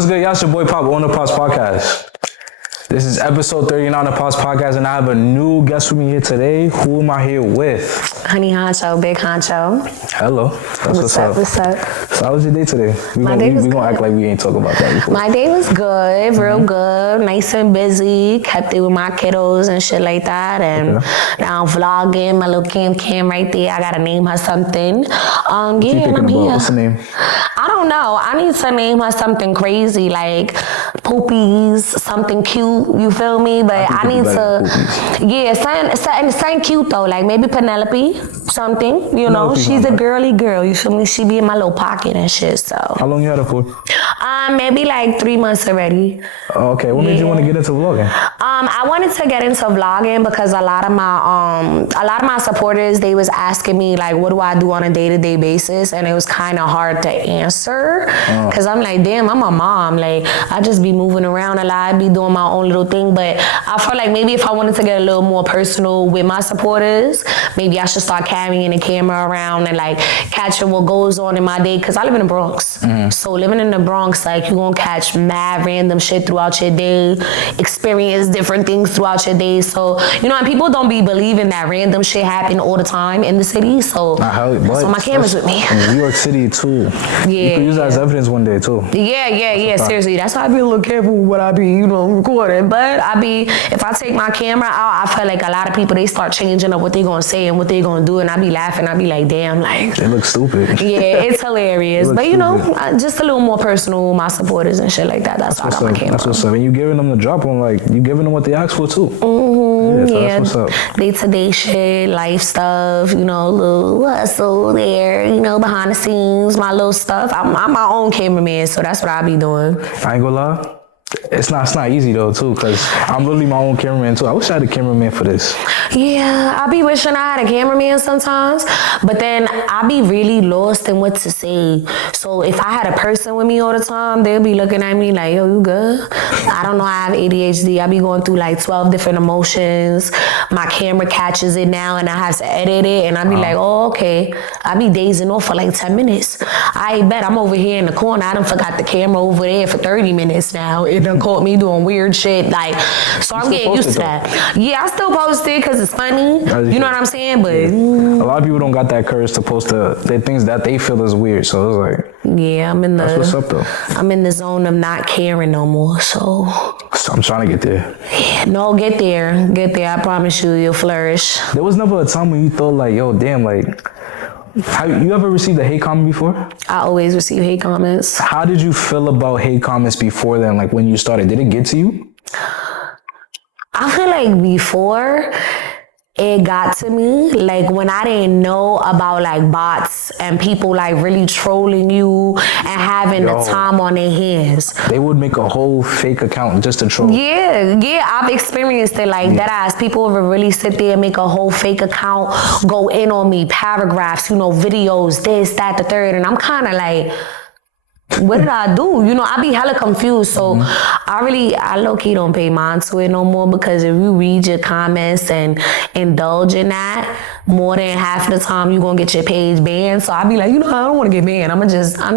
What's good, y'all? It's your boy Pop on the PopsPodcast. This is episode 39 of PopsPodcast, and I have a new guest with me here today. Who am I here with? Honey Huuncho, Big Huuncho. Hello. What's up? So how was your day today? We gonna act like we ain't talking about that before. My day was good, real good, nice and busy. Kept it with my kiddos and shit like that. And now I'm vlogging, my little cam right there. I gotta name her something. What you thinking about? What's the name? I don't know. I need to name her something crazy, like Poopies, something cute. You feel me? But I need to, something cute though. Like maybe Penelope, something. You know, she's a girly girl. You feel me? She be in my little pocket and shit. So. How long you had her for? Maybe like 3 months already. Okay. What made you want to get into vlogging? I wanted to get into vlogging because a lot of my supporters, they was asking me like, what do I do on a day-to-day basis? And it was kind of hard to answer because I'm like, damn, I'm a mom. Like I just be moving around a lot, I be doing my own little thing. But I feel like maybe if I wanted to get a little more personal with my supporters, maybe I should start carrying the camera around and like catching what goes on in my day. Because I live in the Bronx. So living in the Bronx, like you gonna catch mad random shit throughout your day, experience different things throughout your day. So, you know, and people don't be believing that random shit happen all the time in the city. So, so my camera's with me. In New York City too. Yeah. You could use that as evidence one day too. Yeah. Seriously, that's why I be a little careful with what I be, recording. But if I take my camera out, I feel like a lot of people, they start changing up what they gonna say and what they gonna do. And I be laughing. I be like, damn, like. They look stupid. Yeah, it's hilarious. But, just a little more personal with my supporters and shit like that. That's why I got my camera. That's what's up. And you giving them the drop on, like, you giving them what they asked for too. That's what's up. Day-to-day shit, life stuff, little hustle there, behind the scenes, my little stuff. I'm my own cameraman, so that's what I be doing. I ain't gonna lie. It's not easy though too, cause I'm literally my own cameraman too. I wish I had a cameraman for this. Yeah, I be wishing I had a cameraman sometimes, but then I be really lost in what to say. So if I had a person with me all the time, they'll be looking at me like, yo, you good? I don't know, I have ADHD. I be going through like 12 different emotions. My camera catches it now and I have to edit it and I be like, oh, okay. I be dazing off for like 10 minutes. I bet I'm over here in the corner. I done forgot the camera over there for 30 minutes now. It done caught me doing weird shit. Like, so I'm getting used to that. Yeah, I still post it because it's funny. You know what I'm saying? But a lot of people don't got that courage to post the things that they feel is weird. So it's like, yeah, that's what's up though. I'm in the zone of not caring no more. So I'm trying to get there. Yeah, no, get there. I promise you'll flourish. There was never a time when you thought like, yo, damn, like, have you ever received a hate comment before? I always receive hate comments. How did you feel about hate comments before then? Like when you started, did it get to you? I feel like before it got to me, like when I didn't know about like bots and people like really trolling you and having the time on their hands. They would make a whole fake account just to troll. Yeah, I've experienced it like that. As people would really sit there and make a whole fake account, go in on me, paragraphs, videos, this, that, the third, and I'm kind of like, what did I do? I be hella confused. So I low-key don't pay mind to it no more because if you read your comments and indulge in that, more than half the time you gonna get your page banned. So I be like, I don't want to get banned. I'm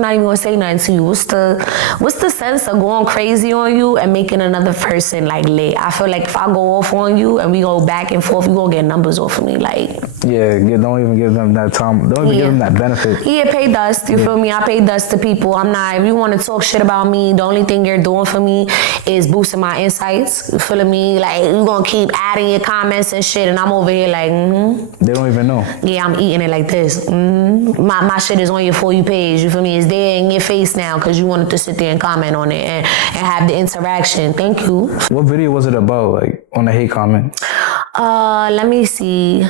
not even gonna say nothing to you. What's the sense of going crazy on you and making another person like lit? I feel like if I go off on you and we go back and forth, you gonna get numbers off of me. Like, don't even give them that time. Don't even give them that benefit. Yeah, pay dust. You feel me? I pay dust to people. If you want to talk shit about me, the only thing you're doing for me is boosting my insights. You feeling me? Like, you gonna keep adding your comments and shit, and I'm over here like, They don't even know. Yeah, I'm eating it like this. My shit is on your For You page. You feel me? It's there in your face now because you wanted to sit there and comment on it and have the interaction. Thank you. What video was it about, like, on the hate comment? Let me see.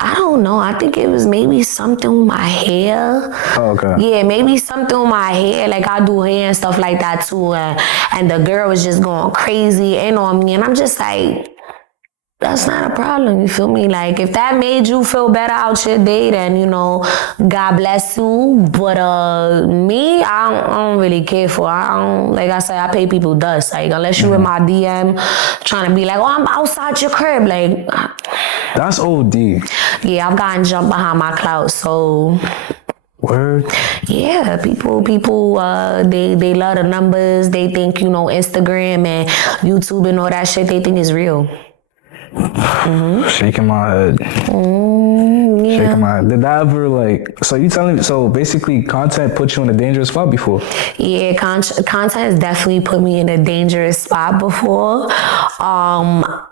I don't know. I think it was maybe something with my hair. Oh, okay. Yeah, maybe something with my hair. Like I do hair and stuff like that too. And the girl was just going crazy in on me. And I'm just like, that's not a problem. You feel me? Like if that made you feel better out your day, then, God bless you. But me, I don't really care for. Like I said, I pay people dust. Like unless you in my DM trying to be like, oh, I'm outside your crib. Like that's OD. Yeah, I've gotten jumped behind my clout. So Word? Yeah, people, they love the numbers. They think, Instagram and YouTube and all that shit, they think is real. Shaking my head. Yeah. Shaking my head. Did that ever so you telling me, so basically content put you in a dangerous spot before? Yeah, content has definitely put me in a dangerous spot before.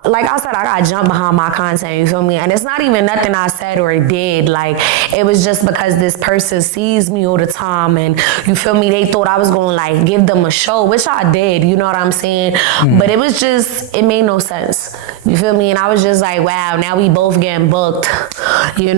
Like I said, I got jumped behind my content, you feel me? And it's not even nothing I said or did. Like, it was just because this person sees me all the time and, you feel me, they thought I was going to give them a show, which I did, you know what I'm saying? But it was just, it made no sense. You feel me? And I was just like, wow, now we both getting booked. You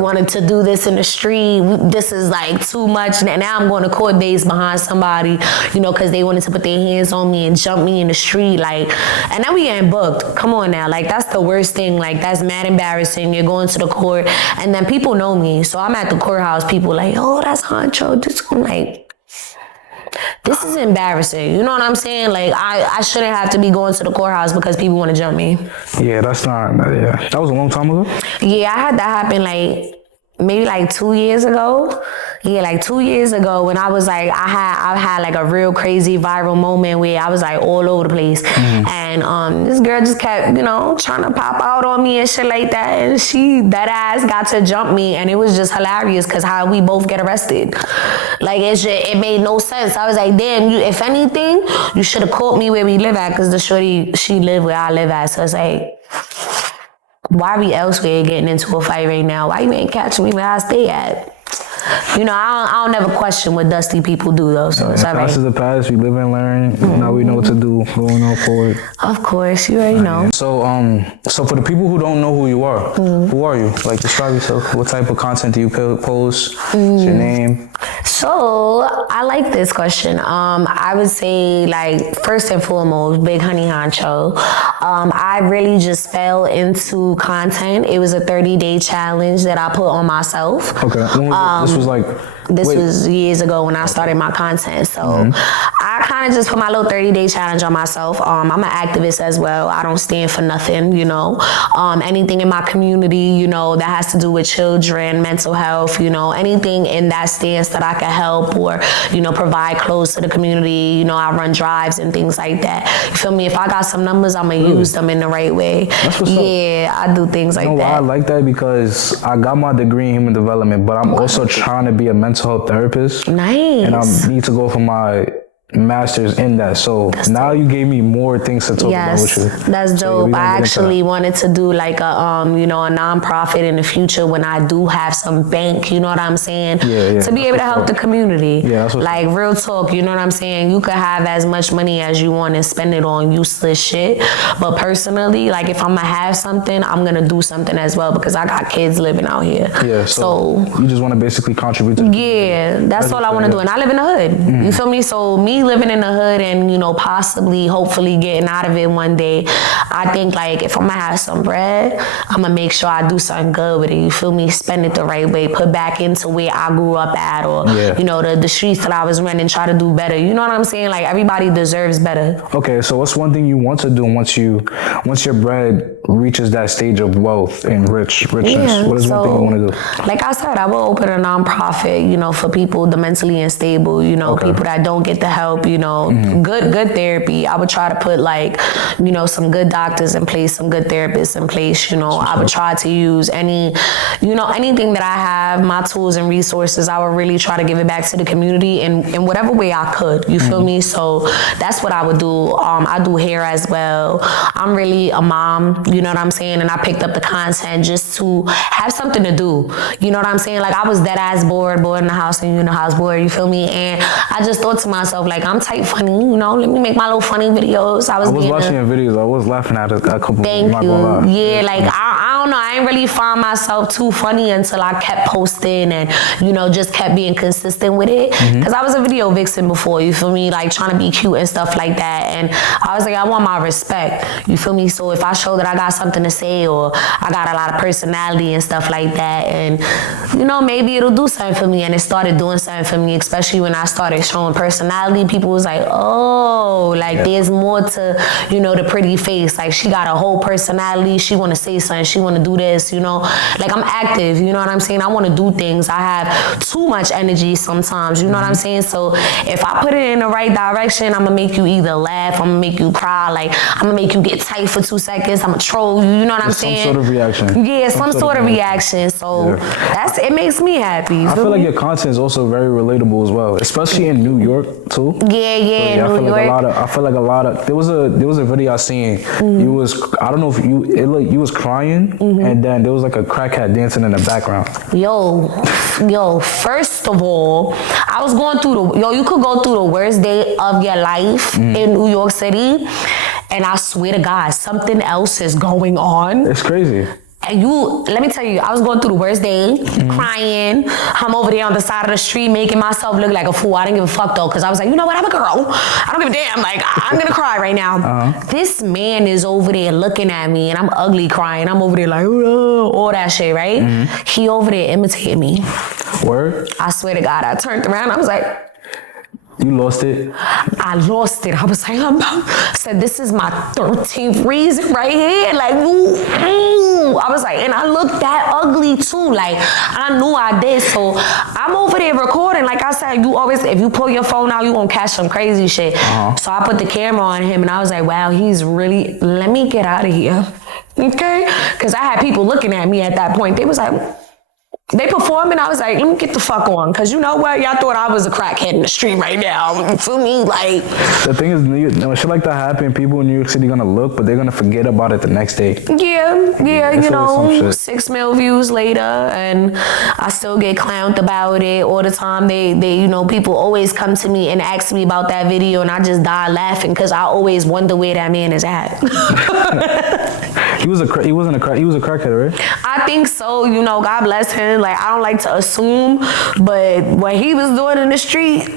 wanted to do this in the street. This is too much. Now I'm going to court days behind somebody, because they wanted to put their hands on me and jump me in the street. And now we getting booked. Come on now. That's the worst thing. That's mad embarrassing. You're going to the court and then people know me. So I'm at the courthouse. People oh, that's Huuncho. I'm this is embarrassing. You know what I'm saying? I shouldn't have to be going to the courthouse because people want to jump me. Yeah, that's not, yeah. That was a long time ago? Yeah, I had that happen maybe 2 years ago. Yeah, 2 years ago when I was I had a real crazy viral moment where I was all over the place. And this girl just kept, trying to pop out on me and shit like that. And that ass got to jump me and it was just hilarious because how we both get arrested. It made no sense. I was damn, if anything, you should have caught me where we live at because the shorty, she live where I live at. So it's why we elsewhere getting into a fight right now? Why you ain't catching me where I stay at? I don't never question what dusty people do though. So it's all right. Past is the past. We live and learn. Now we know what to do going on forward. Of course, you already know. So for the people who don't know who you are, who are you? Describe yourself. What type of content do you post? What's your name? So I like this question. I would say first and foremost, Big Honey Huuncho. I really just fell into content. It was a 30-day challenge that I put on myself. Okay. This was years ago when I started my content. So I kind of just put my little 30-day challenge on myself. I'm an activist as well. I don't stand for nothing, anything in my community, that has to do with children, mental health, anything in that stance that I can help or, provide clothes to the community. I run drives and things like that. You feel me? If I got some numbers, I'm going to use them in the right way. Yeah, I do things like that. I like that because I got my degree in human development, but I'm also trying to be a mental health therapist. Nice. And I need to go for my master's in that. So now you gave me more things to talk about with you. That's dope. I actually wanted to do a nonprofit in the future when I do have some bank, you know what I'm saying? Yeah. To be able to help the community. Yeah, that's real talk, you know what I'm saying? You could have as much money as you want and spend it on useless shit. But personally, if I'm gonna have something, I'm gonna do something as well because I got kids living out here. Yeah, so you just want to basically contribute to that's all I want to do. And I live in the hood. You feel me? So me living in the hood and, possibly, hopefully getting out of it one day, I think if I'm gonna have some bread, I'm gonna make sure I do something good with it. You feel me? Spend it the right way, put back into where I grew up at or, the streets that I was running, try to do better. You know what I'm saying? Everybody deserves better. Okay, so what's one thing you want to do once your bread reaches that stage of wealth and richness? Yeah, what is one thing you want to do? Like I said, I will open a nonprofit, for people, the mentally unstable, people that don't get the help, good therapy. I would try to put some good doctors in place, some good therapists in place, I would try to use anything that I have, my tools and resources, I would really try to give it back to the community in whatever way I could, you feel me? So that's what I would do. I do hair as well. I'm really a mom, you know what I'm saying? And I picked up the content just to have something to do. You know what I'm saying? I was dead ass bored in the house and you in the house bored, you feel me? And I just thought to myself, I'm type funny, let me make my little funny videos. I was watching your videos. I was laughing at a couple. Thank you. Yeah, I don't know. I ain't really find myself too funny until I kept posting and, just kept being consistent with it. Because I was a video vixen before, you feel me? Trying to be cute and stuff like that. And I was I want my respect, you feel me? So if I show that I got something to say, or I got a lot of personality and stuff like that. And, you know, maybe it'll do something for me. And it started doing something for me, especially when I started showing personality. People was like, oh, like there's more to, you know, the pretty face. Like she got a whole personality. She want to say something. She want to do this, you know. Like I'm active, you know what I'm saying? I want to do things. I have too much energy sometimes, you know what I'm saying? So if I put it in the right direction, I'm going to make you either laugh, I'm going to make you cry, like I'm going to make you get tight for 2 seconds, I'm going to troll you, you know what I'm saying? Some sort of reaction. Yeah, some sort of reaction. So it makes me happy. I feel like your content is also very relatable as well, especially in New York too. Yeah, in New York. I feel like a lot of there was a video I seen. You was, I don't know if you was crying, and then there was like a crackhead dancing in the background. Yo, first of all, I was going through you could go through the worst day of your life in New York City, and I swear to God, something else is going on. It's crazy. And let me tell you, I was going through the worst day, crying. I'm over there on the side of the street making myself look like a fool. I didn't give a fuck though, because I was like, you know what, I'm a girl. I don't give a damn. Like, I'm going to cry right now. This man is over there looking at me, and I'm ugly crying. I'm over there like, all that shit, right? He over there imitating me. Word? I swear to God, I turned around. I was like, you lost it? I lost it. I was like, I said, this is my 13th reason right here. Like, ooh. I was like, and I looked that ugly too. Like, I knew I did. So I'm over there recording. Like I said, you always, if you pull your phone out, you gonna catch some crazy shit. So I put the camera on him, and I was like, wow, he's really, let me get out of here. Okay? Because I had people looking at me at that point. They was like, they performing, I was like, let me get the fuck on. Because you know what? Y'all thought I was a crackhead in the street right now. For me, like... The thing is, when shit like that happen, people in New York City gonna look, but they're gonna forget about it the next day. Yeah, you know, 6 million views later, and I still get clowned about it all the time. They, you know, people always come to me and ask me about that video, and I just die laughing because I always wonder where that man is at. He was a crackhead, right? I think so. You know, God bless him. Like, I don't like to assume, but what he was doing in the street,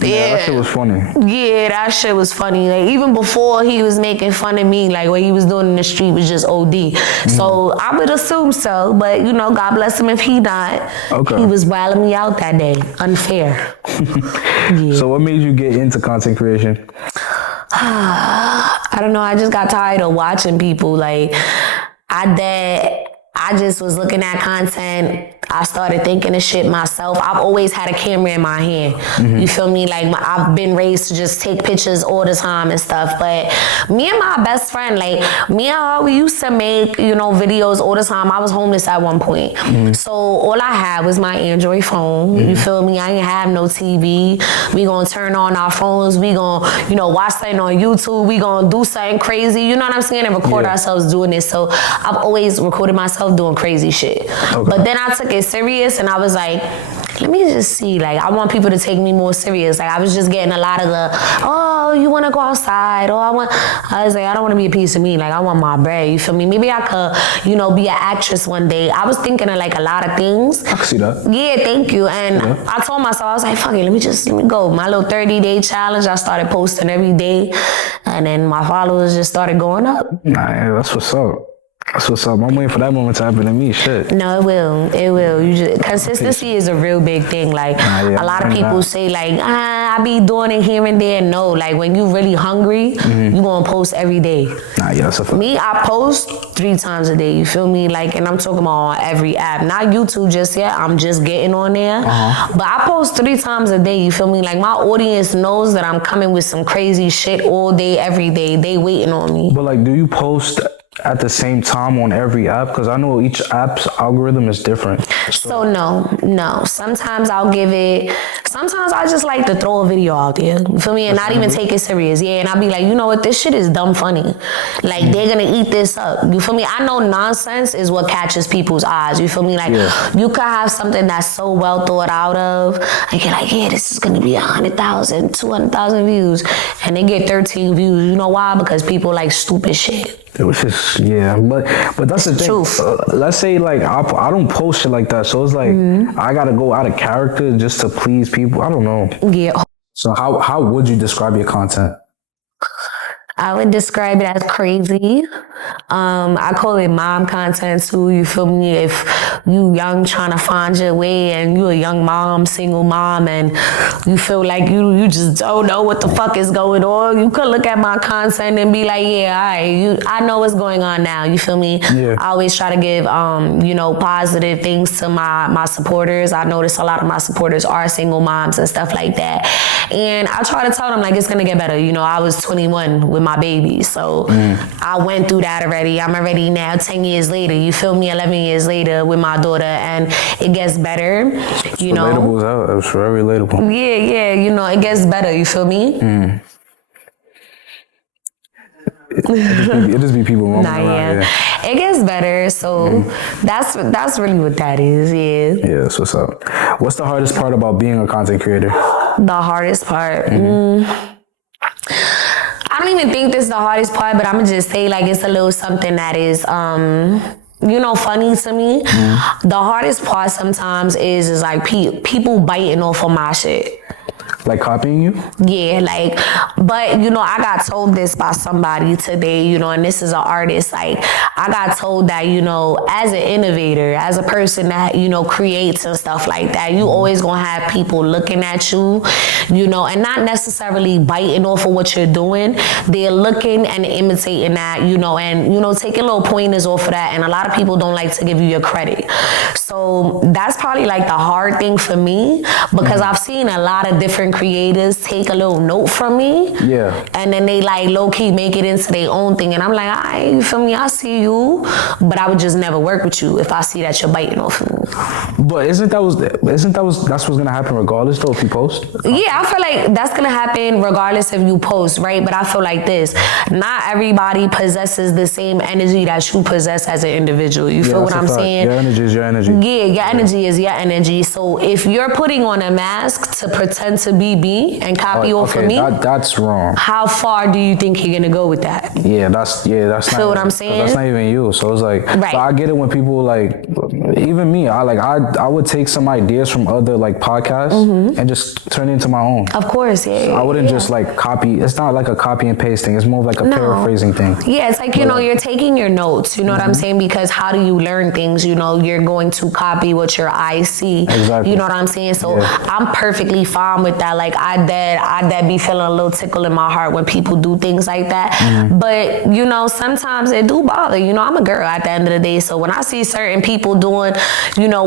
yeah, that shit was funny. Yeah, that shit was funny. Like, even before he was making fun of me, like what he was doing in the street was just OD. So I would assume so, but you know, God bless him if he not. Okay. He was wilding me out that day. Unfair. So what made you get into content creation? I don't know. I just got tired of watching people. Like, I just was looking at content. I started thinking of shit myself. I've always had a camera in my hand. You feel me? Like, I've been raised to just take pictures all the time and stuff. But me and my best friend, like, me and her, we used to make, you know, videos all the time. I was homeless at one point. So all I had was my Android phone. You feel me? I ain't have no TV. We gonna turn on our phones. We gonna, you know, watch something on YouTube. We gonna do something crazy. You know what I'm saying? And record ourselves doing this. So I've always recorded myself doing crazy shit. But then I took it serious, and I was like, let me just see. Like, I want people to take me more serious. Like, I was just getting a lot of the, oh, you want to go outside? Oh, I was like, I don't want to be a piece of me. Like, I want my bread. You feel me? Maybe I could, you know, be an actress one day. I was thinking of like a lot of things. I can see that. Yeah, thank you. And I told myself, I was like, fuck it, let me go. My little 30-day challenge, I started posting every day, and then my followers just started going up. Nah, that's what's up. That's what's up. I'm waiting for that moment to happen to me. Shit. No, it will. It will. Consistency is a real big thing. Like, a lot of people say, like, I be doing it here and there. No, like, when you really hungry, you gonna post every day. Nah, yeah, that's a fact. Me, I post 3 times a day. You feel me? Like, and I'm talking about on every app. Not YouTube just yet. I'm just getting on there. But I post 3 times a day. You feel me? Like, my audience knows that I'm coming with some crazy shit all day, every day. They waiting on me. But, like, do you post at the same time on every app? Because I know each app's algorithm is different. So no. Sometimes I'll give it, sometimes I just like to throw a video out there, you feel me? And not even take it serious. Yeah, and I'll be like, you know what, this shit is dumb funny. Like, they're gonna eat this up. You feel me? I know nonsense is what catches people's eyes. You feel me? Like, you could have something that's so well thought out of, and you're like, yeah, this is gonna be 100,000, 200,000 views. And they get 13 views. You know why? Because people like stupid shit. It was just, but that's the thing. Let's say, like, I don't post shit like that, so it's like, I gotta go out of character just to please people. I don't know. Yeah. So how would you describe your content? I would describe it as crazy. I call it mom content too, you feel me? If you young trying to find your way and you a young mom, single mom, and you feel like you just don't know what the fuck is going on, you could look at my content and be like, yeah, I know what's going on now, you feel me? Yeah. I always try to give, positive things to my supporters. I notice a lot of my supporters are single moms and stuff like that. And I try to tell them, like, it's going to get better. I was 21 with my baby, so I went through that already. I'm already now 10 years later, you feel me, 11 years later with my daughter, and it gets better, Relatable as hell. It was very relatable. Yeah, it gets better, you feel me? It just be people roaming around. Yeah. It gets better, so that's really what that is, yeah. Yeah, that's what's up. What's the hardest part about being a content creator? The hardest part? I don't even think this is the hardest part, but I'm gonna just say, like, it's a little something that is, funny to me. The hardest part sometimes is like people biting off of my shit. Like copying you? Yeah, but I got told this by somebody today, and this is an artist. Like, I got told that, as an innovator, as a person that, creates and stuff like that, you always gonna have people looking at you, and not necessarily biting off of what you're doing. They're looking and imitating that, and, taking little pointers off of that. And a lot of people don't like to give you your credit. So that's probably like the hard thing for me, because I've seen a lot of different creators take a little note from me, and then they like low-key make it into their own thing, and I'm like, alright, you feel me, I see you, but I would just never work with you if I see that you're biting off of me. But that's what's gonna happen regardless though if you post? Yeah, I feel like that's gonna happen regardless if you post, right? But I feel like this, not everybody possesses the same energy that you possess as an individual. You feel what I'm saying? Your energy is your energy. Yeah, your energy is your energy. So if you're putting on a mask to pretend to be me and copy off of me, that's wrong. How far do you think you're gonna go with that? That's feel not what I'm saying? That's not even you. So it's like, right. So I get it when people like, even me, I would take some ideas from other like podcasts and just turn it into my own. Of course, yeah. So I wouldn't just like copy. It's not like a copy and paste thing. It's more of like a paraphrasing thing. Yeah, it's like, you're taking your notes, you know what I'm saying? Because how do you learn things? You're going to copy what your eyes see. Exactly. You know what I'm saying? So I'm perfectly fine with that. Like, I did be feeling a little tickle in my heart when people do things like that. But, sometimes it do bother. I'm a girl at the end of the day. So when I see certain people doing,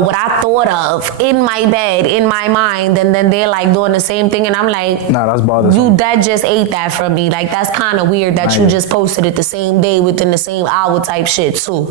what I thought of in my bed, in my mind, and then they're like doing the same thing, and I'm like, nah, that's bothersome. That just ate that from me. Like, that's kind of weird that you just posted it the same day within the same hour type shit too.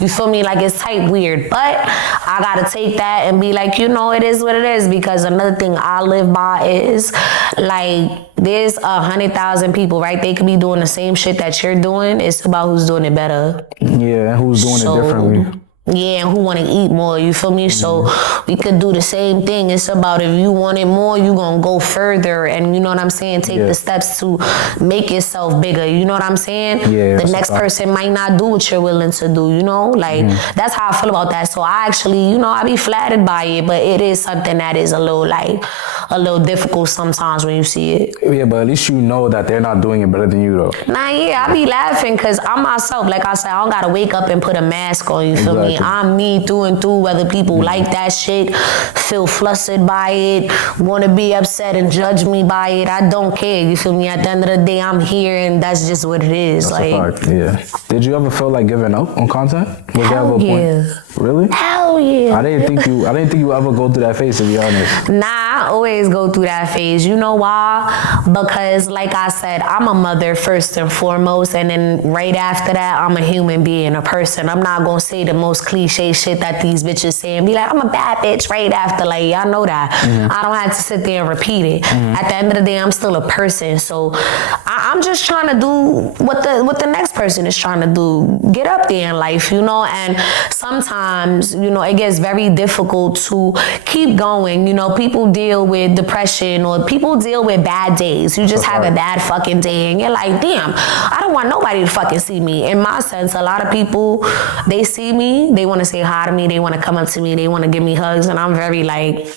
You feel me? Like, it's type weird. But I gotta take that and be like, it is what it is. Because another thing I live by is, like, there's 100,000 people, right? They could be doing the same shit that you're doing. It's about who's doing it better. Yeah, and who's doing it differently. Yeah, and who want to eat more, you feel me? So we could do the same thing. It's about, if you want it more, you going to go further, and you know what I'm saying? Take the steps to make yourself bigger, you know what I'm saying? Yeah, the next person might not do what you're willing to do, Like, that's how I feel about that. So I actually, I be flattered by it, but it is something that is a little difficult sometimes when you see it. Yeah, but at least you know that they're not doing it better than you, though. Nah, yeah, I be laughing because I'm myself. Like I said, I don't got to wake up and put a mask on, you feel me? I'm me through and through, whether people like that shit, feel flustered by it, want to be upset and judge me by it. I don't care, you feel me? At the end of the day, I'm here, and that's just what it is. That's a fact, yeah. Did you ever feel like giving up on content? Hell yeah. Really? Hell yeah. I didn't think you ever go through that phase, to be honest. Nah, I always go through that phase. You know why? Because, like I said, I'm a mother first and foremost, and then right after that, I'm a human being, a person. I'm not gonna say the most cliche shit that these bitches say and be like, I'm a bad bitch right after. Like, y'all know that. I don't have to sit there and repeat it. At the end of the day, I'm still a person. So I'm just trying to do what the next person is trying to do. Get up there in life, and sometimes, it gets very difficult to keep going. People deal with depression, or people deal with bad days. You just have a bad fucking day, and you're like, damn, I don't want nobody to fucking see me. In my sense, a lot of people, they see me, they want to say hi to me, they want to come up to me, they want to give me hugs, and I'm very like,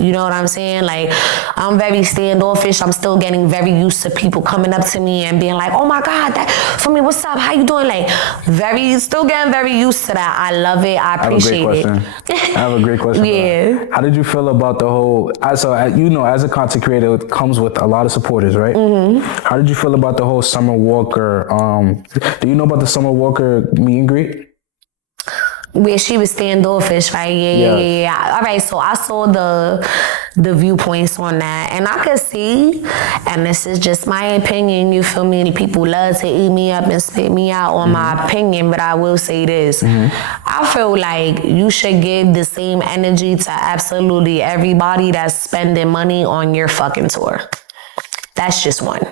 You know what I'm saying? Like, I'm very standoffish. I'm still getting very used to people coming up to me and being like, oh my God, that for me, what's up? How you doing? Like, still getting very used to that. I love it. I appreciate it. I have a great question. Yeah. How did you feel about the whole, as a content creator, it comes with a lot of supporters, right? Mm-hmm. How did you feel about the whole Summer Walker, do you know about the Summer Walker meet and greet? Where she was standoffish, right? Yeah. All right, so I saw the viewpoints on that, and I could see, and this is just my opinion, you feel me? People love to eat me up and spit me out on my opinion, but I will say this. I feel like you should give the same energy to absolutely everybody that's spending money on your fucking tour. That's just one.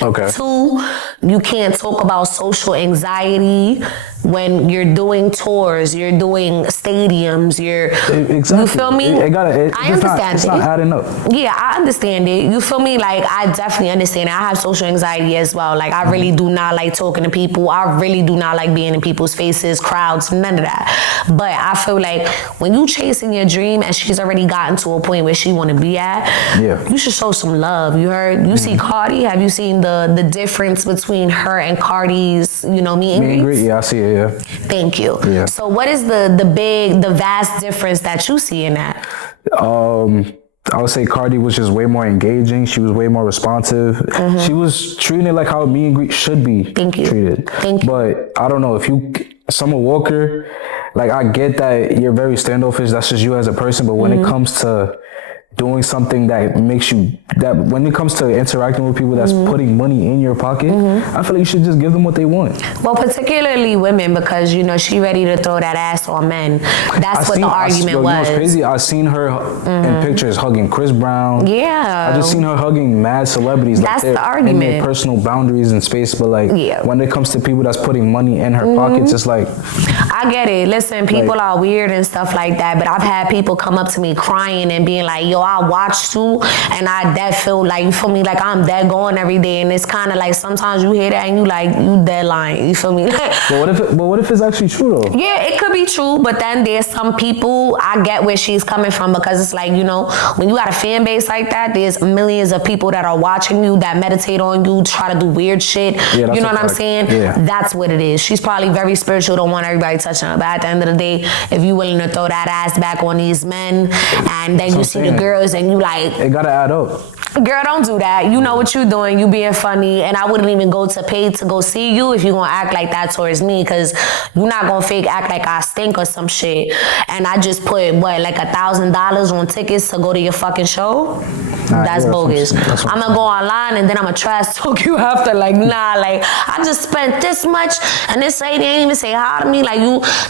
Okay. 2, you can't talk about social anxiety when you're doing tours, you're doing stadiums, exactly. You feel me? I understand it's not adding up. Yeah, I understand it. You feel me? Like, I definitely understand it. I have social anxiety as well. Like, I really do not like talking to people. I really do not like being in people's faces, crowds, none of that. But I feel like when you chasing your dream and she's already gotten to a point where she want to be at, you should show some love. You heard? You see Cardi? Have you seen the difference between her and Cardi's, meet and greet? Yeah, I see it, yeah. Thank you. Yeah. So what is the vast difference that you see in that? I would say Cardi was just way more engaging. She was way more responsive. She was treating it like how a meet and greet should be treated. Thank you. But I don't know, if Summer Walker, like, I get that you're very standoffish. That's just you as a person. But when it comes to doing something that when it comes to interacting with people that's putting money in your pocket, I feel like you should just give them what they want. Well, particularly women, because, she ready to throw that ass on men. That's what the argument was. It's crazy. I seen her in pictures hugging Chris Brown. Yeah. I just seen her hugging mad celebrities. That's the argument. In their personal boundaries and space. But when it comes to people that's putting money in her pockets, it's like... I get it. Listen, people are weird and stuff like that, but I've had people come up to me crying and being like, yo, I watched you, and I dead feel like, you feel me, like I'm dead going every day, and it's kind of like sometimes you hear that and you dead lying, you feel me? But what if it's actually true though? Yeah, it could be true, but then there's some people, I get where she's coming from, because it's like, when you got a fan base like that, there's millions of people that are watching you, that meditate on you, try to do weird shit. Yeah, you know what I'm saying? Yeah. That's what it is. She's probably very spiritual, don't want everybody touching her, but at the end of the day, if you willing to throw that ass back on these men, and then you see the girls and you like... It gotta add up. Girl, don't do that. You know what you're doing. You being funny. And I wouldn't even go to pay to go see you if you're going to act like that towards me, because you're not going to fake act like I stink or some shit. And I just put, like $1,000 on tickets to go to your fucking show? That's bogus. I'm going to go online and then I'm going to trash talk you after. Like, nah, like, I just spent this much and this lady ain't even say hi to me. Like,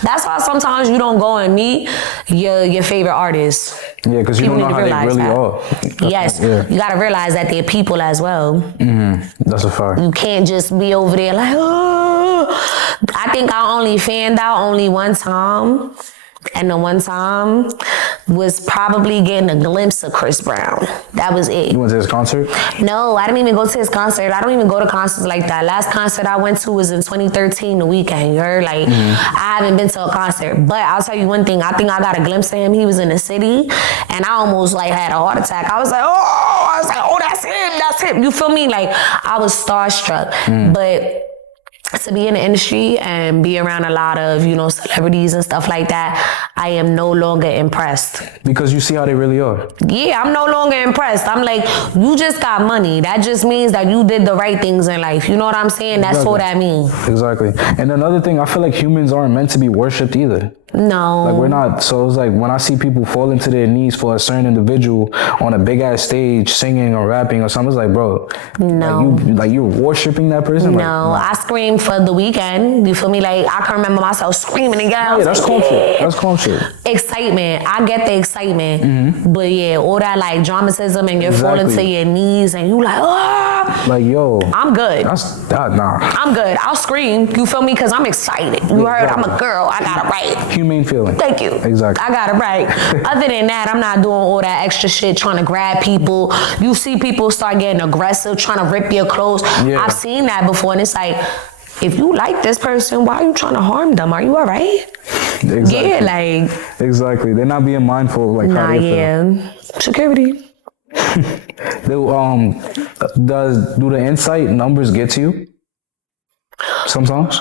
that's why sometimes you don't go and meet your favorite artist. Yeah, because you don't know how they really are. Yes, you gotta realize that they're people as well. That's a fact. You can't just be over there like, oh. I think I only fanned out only one time. And the one time was probably getting a glimpse of Chris Brown. That was it. You went to his concert? No, I didn't even go to his concert. I don't even go to concerts like that. Last concert I went to was in 2013, The Weeknd. You heard? Like, I haven't been to a concert. But I'll tell you one thing. I think I got a glimpse of him. He was in the city. And I almost, had a heart attack. I was like, oh, that's him. You feel me? Like, I was starstruck. But... to be in the industry and be around a lot of, celebrities and stuff like that, I am no longer impressed. Because you see how they really are. Yeah, I'm no longer impressed. I'm like, you just got money. That just means that you did the right things in life. You know what I'm saying? That's what that means. Exactly. And another thing, I feel like humans aren't meant to be worshipped either. No. Like, we're not. So it's like when I see people falling to their knees for a certain individual on a big ass stage singing or rapping or something, it's like, bro, no. You're worshiping that person? No, I screamed for The Weeknd. You feel me? Like, I can remember myself screaming and yelling. Yeah, that's calm shit. That's calm shit. Excitement. I get the excitement. But yeah, all that like dramatism and you're falling to your knees and you like, oh. Like, yo. I'm good. Nah. I'm good. I'll scream. You feel me? Because I'm excited. You heard? I'm a girl. I got it right. Humane feeling. Thank you. Exactly. I got it right. Other than that, I'm not doing all that extra shit trying to grab people. You see people start getting aggressive, trying to rip your clothes. Yeah. I've seen that before and it's like, if you like this person, why are you trying to harm them? Are you all right? Exactly. Yeah, like. Exactly. They're not being mindful. Like, how they feel. Security. Do the insight numbers get to you? Sometimes?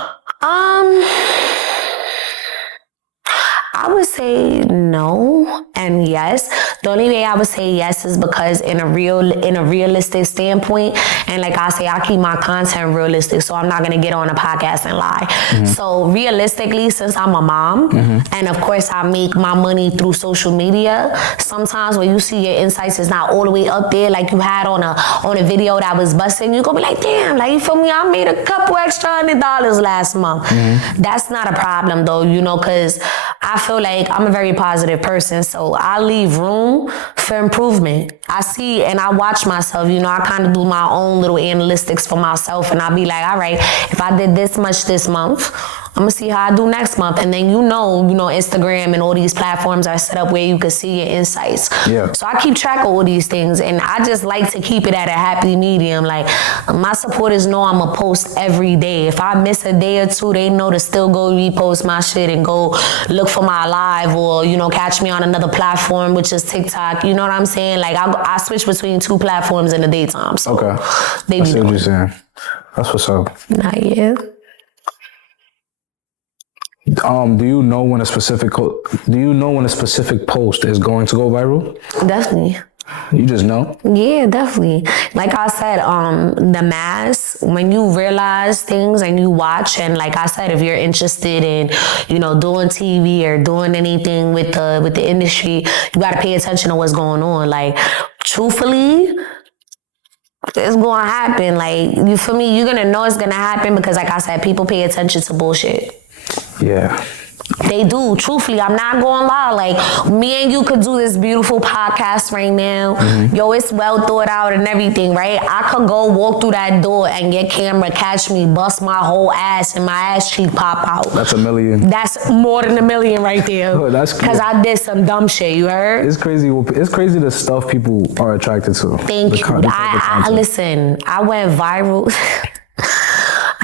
I would say no and yes. The only way I would say yes is because in a realistic standpoint, and like I say, I keep my content realistic, so I'm not gonna get on a podcast and lie. So realistically, since I'm a mom, and of course I make my money through social media, sometimes when you see your insights is not all the way up there, like you had on a video that was busting, you gonna be like, damn, like you feel me? I made a couple extra $100 last month. That's not a problem though, you know, because I feel like I'm a very positive person, so I leave room for improvement. I see and I watch myself, you know, I kind of do my own little analytics for myself, and I'll be like, all right, if I did this much this month, I'm gonna see how I do next month. And then you know, Instagram and all these platforms are set up where you can see your insights. Yeah. So I keep track of all these things, and I just like to keep it at a happy medium. Like, my supporters know I'm gonna post every day. If I miss a day or two, they know to still go repost my shit and go look for my live, or, catch me on another platform, which is TikTok. You know what I'm saying? Like, I switch between 2 platforms in the daytime. So okay. They I see what you're saying. That's what's up. Not yet. Do you know when a specific post is going to go viral? Definitely. You just know? Yeah, definitely. Like I said, the mass, when you realize things and you watch, and like I said, if you're interested in, doing TV or doing anything with the industry, you got to pay attention to what's going on. Like, truthfully, it's going to happen. Like, you feel me? You're going to know it's going to happen because, like I said, people pay attention to bullshit. Yeah. They do. Truthfully, I'm not gonna lie. Like, me and you could do this beautiful podcast right now. Yo, it's well thought out and everything, right? I could go walk through that door and your camera catch me, bust my whole ass, and my ass cheek pop out. That's $1 million. That's more than $1 million right there. Oh, that's cool. Because I did some dumb shit, you heard? It's crazy. It's crazy the stuff people are attracted to. Thank you. I listen, I went viral.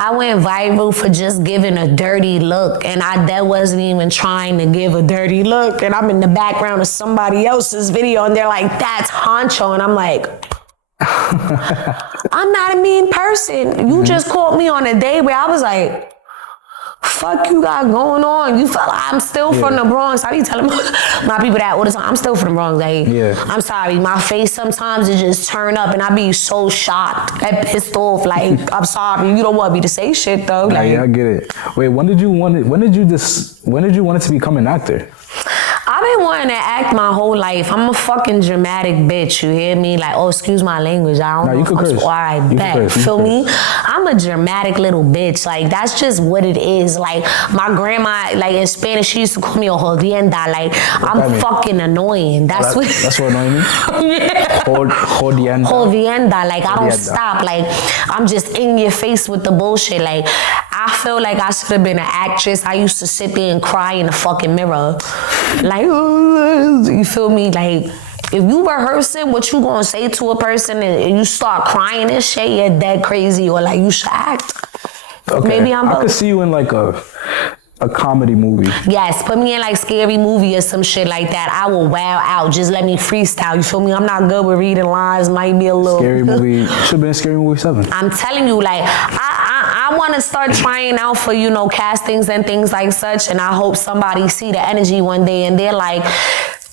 I went viral for just giving a dirty look, and that wasn't even trying to give a dirty look, and I'm in the background of somebody else's video, and they're like, that's Huuncho, and I'm like, I'm not a mean person. You just caught me on a day where I was like, fuck you got going on? You feel like I'm still from the Bronx. I be telling my people that all the time. I'm still from the Bronx. Like, I'm sorry. My face sometimes it just turn up, and I be so shocked and pissed off. Like, I'm sorry. You don't want me to say shit though. Like, yeah, I get it. Wait, when did you want it to become an actor? I've been wanting to act my whole life. I'm a fucking dramatic bitch. You hear me? Like, oh, excuse my language. I don't know. You could curse. All right, bet. Feel me? I'm a dramatic little bitch. Like, that's just what it is. Like, my grandma, like, in Spanish, she used to call me a jodienda. Like, I'm fucking annoying. That's what annoying me? Yeah. Jodienda. Jodienda. Like, I don't stop. Like, I'm just in your face with the bullshit. Like, I feel like I should have been an actress. I used to sit there and cry in the fucking mirror. Like, you feel me? Like, if you rehearsing what you gonna say to a person and you start crying and shit, you're dead crazy, or like you should act. Okay. Maybe I could see you in like a comedy movie. Yes, put me in like Scary Movie or some shit like that. I will wow out. Just let me freestyle. You feel me? I'm not good with reading lines. Might be a little Scary Movie. Should have been Scary Movie 7. I'm telling you, like, I want to start trying out for, castings and things like such, and I hope somebody see the energy one day and they're like,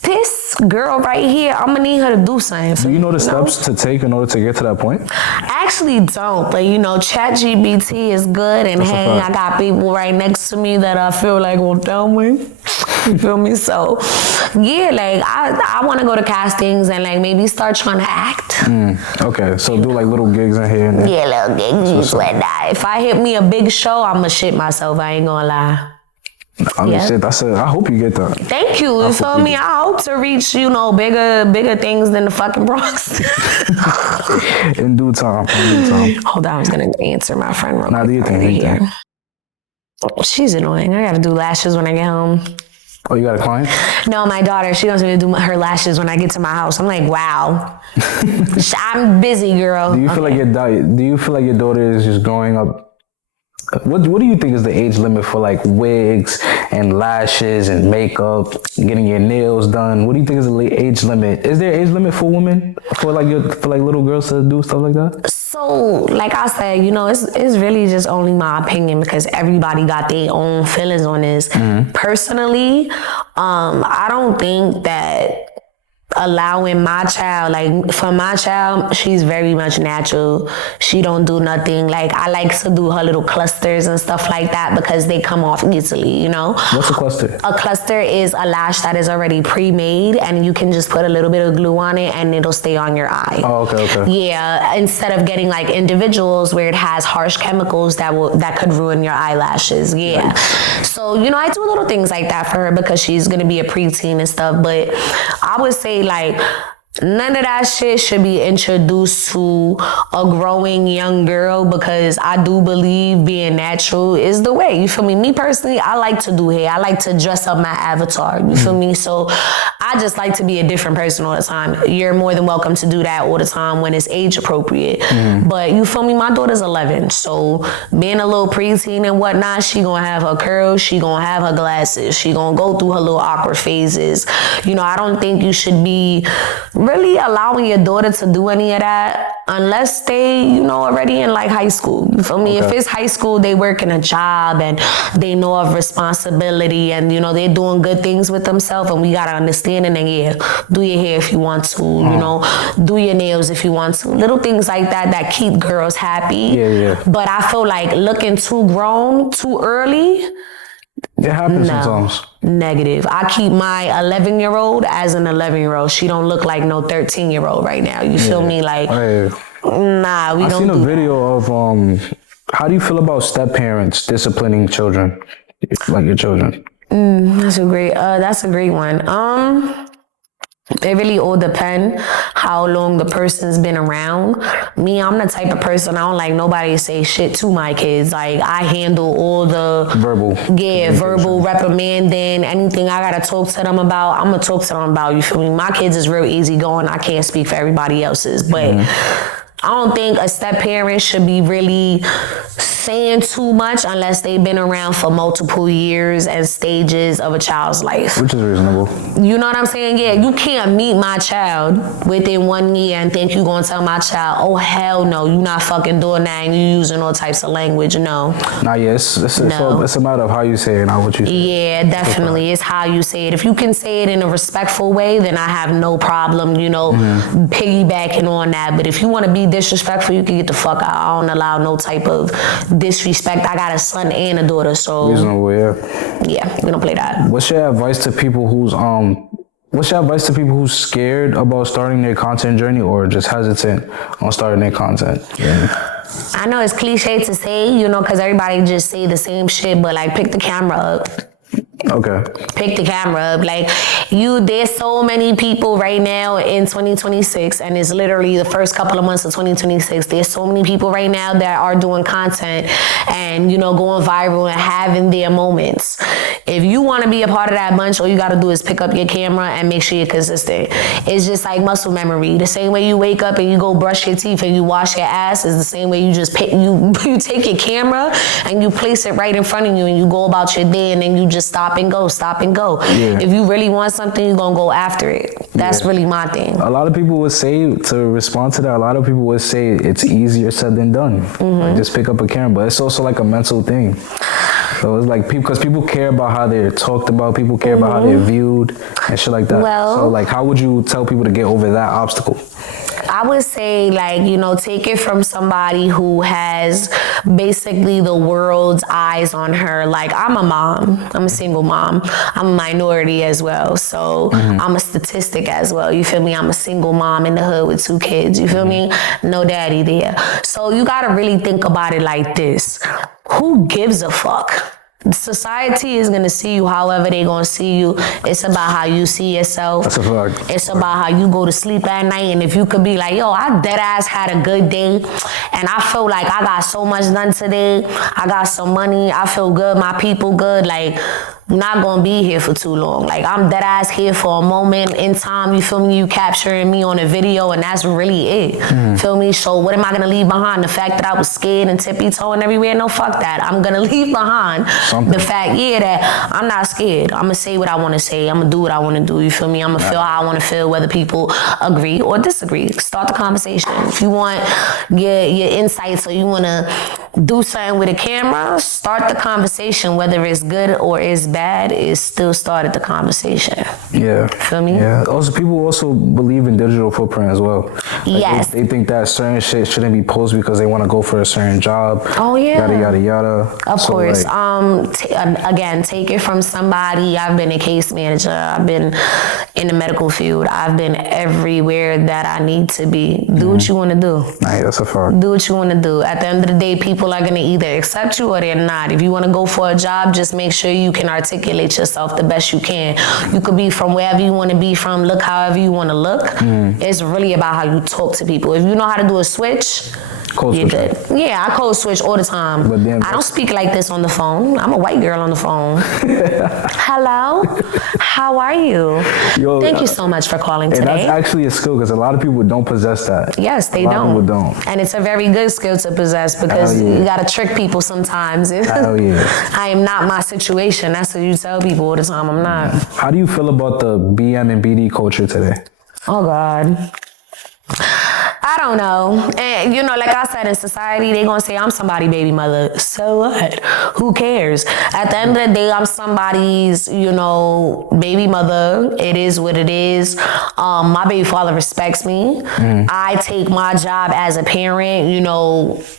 this girl right here, I'm gonna need her to do something. Do you know the steps to take in order to get to that point? I actually don't, but ChatGPT is good, and hey, I got people right next to me that I feel like will tell me. You feel me? So, yeah, like I want to go to castings and like maybe start trying to act. Okay, so do like little gigs in here and there. Yeah, little gigs. If I hit me a big show, I'm gonna shit myself. I ain't gonna lie. I mean, shit, I hope you get that. Thank you. You feel me? I hope to reach, bigger things than the fucking Bronx. In due time. Hold on, I was going to answer my friend real quick. Do you think? She's annoying. I got to do lashes when I get home. Oh, you got a client? No, my daughter. She wants me to do her lashes when I get to my house. I'm like, wow. I'm busy, girl. Do you feel like your daughter is just growing up what do you think is the age limit for like wigs and lashes and makeup, getting your nails done? What do you think is the age limit? Is there an age limit for women, for like little girls to do stuff like that? So, like I said, it's really just only my opinion because everybody got their own feelings on this. Personally, I don't think that allowing my child, like for my child, she's very much natural. She don't do nothing. Like I like to do her little clusters and stuff like that because they come off easily, What's a cluster? A cluster is a lash that is already pre-made and you can just put a little bit of glue on it and it'll stay on your eye. Oh, okay. Yeah, instead of getting like individuals where it has harsh chemicals that could ruin your eyelashes. Yeah. So, I do little things like that for her because she's going to be a preteen and stuff. But I would say like none of that shit should be introduced to a growing young girl because I do believe being natural is the way. You feel me? Me personally, I like to do hair. I like to dress up my avatar. You feel me? So I just like to be a different person all the time. You're more than welcome to do that all the time when it's age appropriate. But you feel me? My daughter's 11. So being a little preteen and whatnot, she gonna have her curls. She gonna have her glasses. She gonna go through her little awkward phases. I don't think you should be really allowing your daughter to do any of that unless they, already in like high school. You feel me? Okay. If it's high school, they working a job and they know of responsibility and, they're doing good things with themselves and we got to understand and then, do your hair if you want to, do your nails if you want to. Little things like that keep girls happy. Yeah. But I feel like looking too grown, too early, it happens sometimes. Negative. I keep my 11-year-old as an 11-year-old. She don't look like no 13-year-old right now. You feel me? Like, nah, we don't. I've seen a video of how do you feel about step parents disciplining children, like your children? That's a great one. It really all depends how long the person's been around. Me, I'm the type of person, I don't like nobody to say shit to my kids. Like, I handle all the verbal reprimanding, anything I gotta talk to them about, I'm gonna talk to them about. You feel me? My kids is real easygoing. I can't speak for everybody else's, but I don't think a step parent should be really saying too much unless they've been around for multiple years and stages of a child's life. Which is reasonable. You know what I'm saying? Yeah, you can't meet my child within 1 year and think you're going to tell my child, oh, hell no, you're not fucking doing that and you're using all types of language. No. Nah, yeah, it's a matter of how you say it, not what you say. Yeah, definitely. It's how you say it. If you can say it in a respectful way, then I have no problem, piggybacking on that. But if you want to be disrespectful, you can get the fuck out. I don't allow no type of disrespect. I got a son and a daughter, so reasonable, yeah, we don't play that. What's your advice to people who's scared about starting their content journey or just hesitant on starting their content journey? I know it's cliche to say, because everybody just say the same shit, but like pick the camera up. Okay. Pick the camera up. Like, there's so many people right now in 2026, and it's literally the first couple of months of 2026. There's so many people right now that are doing content and, going viral and having their moments. If you want to be a part of that bunch, all you got to do is pick up your camera and make sure you're consistent. It's just like muscle memory. The same way you wake up and you go brush your teeth and you wash your ass is the same way you just you take your camera and you place it right in front of you and you go about your day and then you just stop and go. Yeah. If you really want something, you're going to go after it. That's really my thing. A lot of people would say, to respond to that, a lot of people would say it's easier said than done. Like, just pick up a camera. But it's also like a mental thing. So it's like, because people care about how they're talked about, people care about how they're viewed and shit like that. Well, so like, how would you tell people to get over that obstacle? I would say, like, take it from somebody who has basically the world's eyes on her. Like, I'm a mom. I'm a single mom. I'm a minority as well. So I'm a statistic as well. You feel me? I'm a single mom in the hood with 2 kids. You feel me? No daddy there. So you got to really think about it like this. Who gives a fuck? Society is going to see you however they going to see you. It's about how you see yourself. That's a fact. It's about how you go to sleep at night. And if you could be like, yo, I dead ass had a good day and I feel like I got so much done today. I got some money. I feel good. My people good. Like, not gonna be here for too long. Like, I'm dead ass here for a moment in time, you feel me? You capturing me on a video and that's really it. Feel me? So what am I gonna leave behind? The fact that I was scared and tippy-toeing everywhere? No, fuck that. I'm gonna leave behind the fact, that I'm not scared. I'm gonna say what I wanna say. I'm gonna do what I wanna do, you feel me? I'm gonna feel how I wanna feel, whether people agree or disagree. Start the conversation. If you want your insights or you wanna do something with a camera, start the conversation. Whether it's good or it's bad, it still started the conversation. Yeah. Feel me? Yeah. Also, people also believe in digital footprint as well. Like Yes. They think that certain shit shouldn't be posted because they want to go for a certain job. Oh, yeah. Yada, yada, yada. Of course. Like, Again, take it from somebody. I've been a case manager. I've been in the medical field. I've been everywhere that I need to be. Do what you want to do. Nah, that's a fact. Do what you want to do. At the end of the day, people are going to either accept you or they're not. If you want to go for a job, just make sure you can articulate yourself the best you can. You could be from wherever you want to be from, look however you want to look. It's really about how you talk to people. If you know how to do a switch, you're good. Yeah, I code switch all the time. But then, I don't speak like this on the phone. I'm a white girl on the phone. Hello, how are you? Yo, Thank you so much for calling today. And that's actually a skill because a lot of people don't possess that. Yes, they A lot of people don't. don't. And it's a very good skill to possess because you gotta trick people sometimes. Hell yeah. I am not my situation. That's what you tell people all the time. I'm not. How do you feel about the BM and BD culture today? Oh God. I don't know. And like I said, in society, they gonna say I'm somebody's baby mother. So what? Who cares? At the end of the day, I'm somebody's, baby mother. It is what it is. My baby father respects me. I take my job as a parent,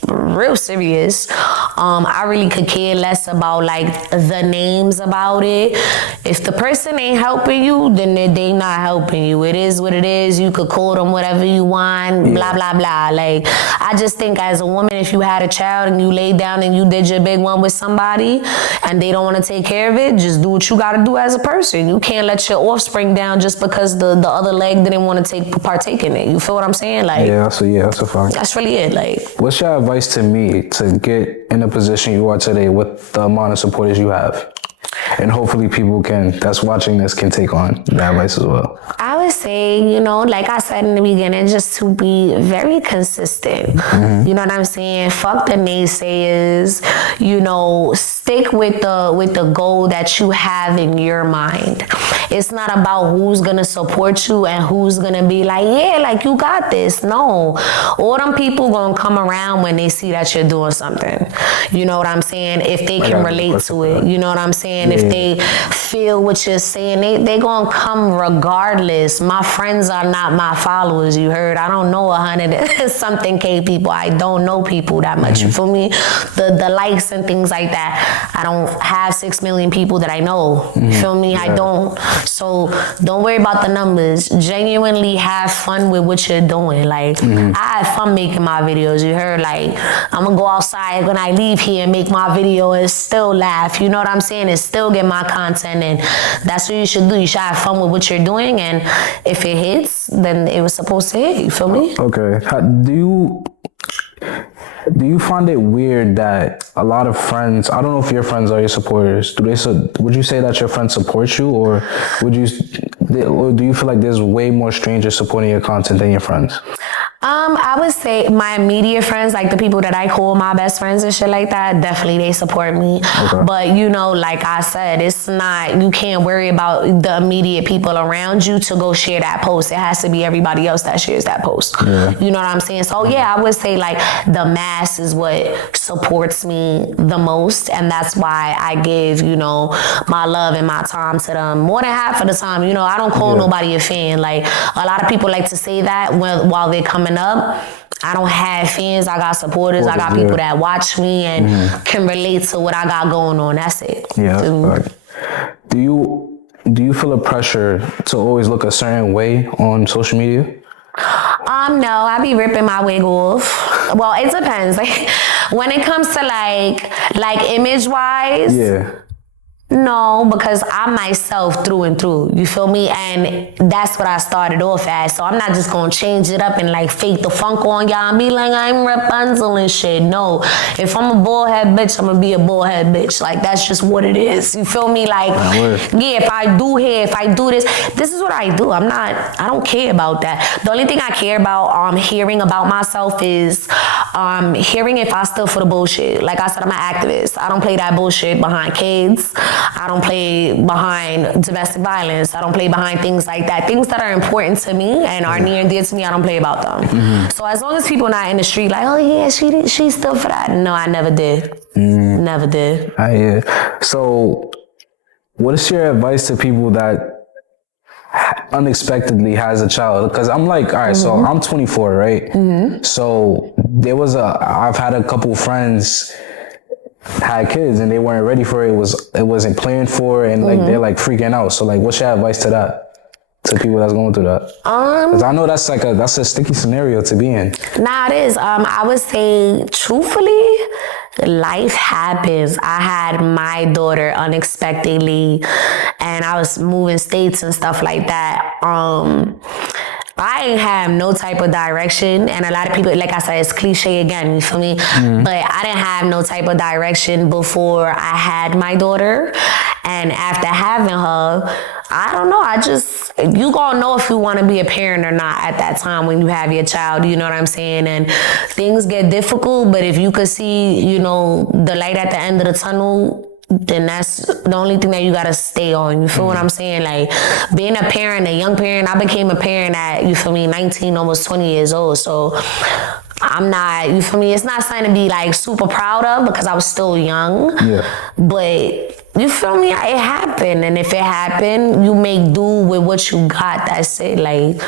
real serious. I really could care less about like the names about it. If the person ain't helping you, then they not helping you. It is what it is. You could call them whatever you want. Blah, blah, blah. Like, I just think as a woman, if you had a child and you laid down and you did your big one with somebody and they don't want to take care of it, just do what you got to do as a person. You can't let your offspring down just because the other leg didn't want to partake in it. You feel what I'm saying? Like, that's a fact. That's really it. Like, what's your advice to me to get in the position you are today with the amount of supporters you have? And hopefully people that's watching this can take on that advice as well. I would say, like I said in the beginning, just to be very consistent. You know what I'm saying? Fuck the naysayers. Stick with the goal that you have in your mind. It's not about who's gonna support you and who's gonna be like, yeah, like you got this. No. All them people gonna come around when they see that you're doing something. You know what I'm saying? If they can relate to it. You know what I'm saying? If they feel what you're saying, they gonna come regardless. My friends are not my followers, you heard? I don't know 100-something K people. I don't know people that much, you feel me? The likes and things like that. I don't have 6 million people that I know, you feel me? I don't. So don't worry about the numbers. Genuinely have fun with what you're doing. Like, I have fun making my videos, you heard? Like, I'm gonna go outside when I leave here and make my video and still laugh, you know what I'm saying? And still get my content, and that's what you should do. You should have fun with what you're doing, and if it hits, then it was supposed to hit, you feel me? Okay. Do you find it weird that a lot of friends, I don't know if your friends are your supporters, would you say that your friends support you, or do you feel like there's way more strangers supporting your content than your friends? I would say my immediate friends, like the people that I call my best friends and shit like that, definitely they support me. Okay. But like I said, it's not, you can't worry about the immediate people around you to go share that post. It has to be everybody else that shares that post. Yeah. You know what I'm saying? So yeah, I would say like the mass is what supports me the most. And that's why I give, my love and my time to them more than half of the time. I don't call nobody a fan. Like, a lot of people like to say that while they're coming up. I don't have fans. I got supporters. I got people that watch me and can relate to what I got going on. That's it. Yeah. Right. Do you feel a pressure to always look a certain way on social media? No, I be ripping my wig off. Well, it depends. Like, when it comes to like image wise. Yeah. No, because I'm myself through and through. You feel me? And that's what I started off as. So I'm not just gonna change it up and like fake the funk on y'all and be like, I'm Rapunzel and shit. No. If I'm a bullhead bitch, I'm gonna be a bullhead bitch. Like, that's just what it is. You feel me? Like, yeah, if I do hair, if I do this is what I do. I don't care about that. The only thing I care about hearing about myself is hearing if I still for the bullshit. Like I said, I'm an activist. I don't play that bullshit behind kids. I don't play behind domestic violence. I don't play behind things like that. Things that are important to me and are near and dear to me, I don't play about them. Mm-hmm. So as long as people not in the street like, oh yeah, she's still for that. No, I never did. Never did. So what is your advice to people that unexpectedly has a child? Because I'm like, all right, so I'm 24, right? Mm-hmm. So I've had a couple friends had kids and they weren't ready for it. It wasn't planned for, and like they're like freaking out. So like, what's your advice to that? To people that's going through that? Because I know that's a sticky scenario to be in. Nah, it is. I would say truthfully, life happens. I had my daughter unexpectedly and I was moving states and stuff like that. I ain't have no type of direction, and a lot of people, like I said, it's cliche again, you feel me? Mm-hmm. But I didn't have no type of direction before I had my daughter, and after having her, I don't know, you gonna know if you wanna be a parent or not at that time when you have your child, you know what I'm saying? And things get difficult, but if you could see, you know, the light at the end of the tunnel, then that's the only thing that you gotta stay on. You feel what I'm saying? Like, being a parent, a young parent, I became a parent at, you feel me, 19, almost 20 years old. So I'm not, you feel me, it's not something to be like super proud of because I was still young. Yeah. But you feel me, it happened. And if it happened, you make do with what you got. That's it. Like,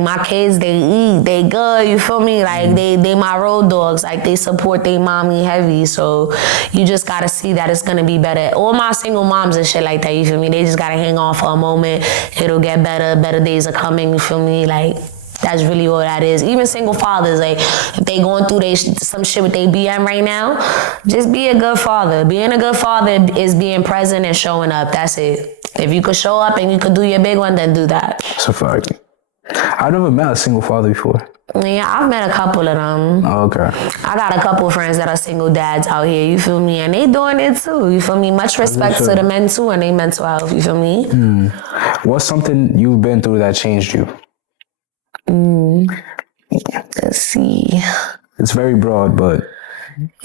my kids, they eat, they good, you feel me? Like, they my road dogs. Like, they support their mommy heavy. So you just gotta see that it's gonna be better. All my single moms and shit like that, you feel me? They just gotta hang on for a moment. It'll get better. Better days are coming, you feel me? Like, that's really all that is. Even single fathers, like, if they going through some shit with their BM right now, just be a good father. Being a good father is being present and showing up. That's it. If you could show up and you could do your big one, then do that. That's a fact. I've never met a single father before. Yeah, I've met a couple of them. Oh, okay. I got a couple of friends that are single dads out here, you feel me? And they doing it too, you feel me? Much respect to the men too and they mental health, you feel me? What's something you've been through that changed you? Let's see. It's very broad, but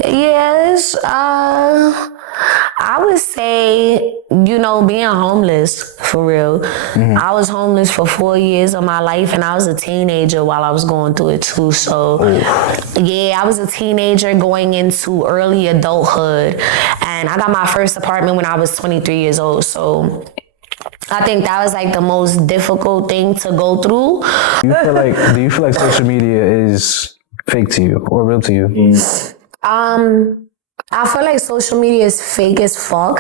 yes, I would say, you know, being homeless, for real. Mm-hmm. I was homeless for 4 years of my life, and I was a teenager while I was going through it too. So, yeah, I was a teenager going into early adulthood, and I got my first apartment when I was 23 years old. So I think that was like the most difficult thing to go through. Do you feel like social media is fake to you or real to you? I feel like social media is fake as fuck.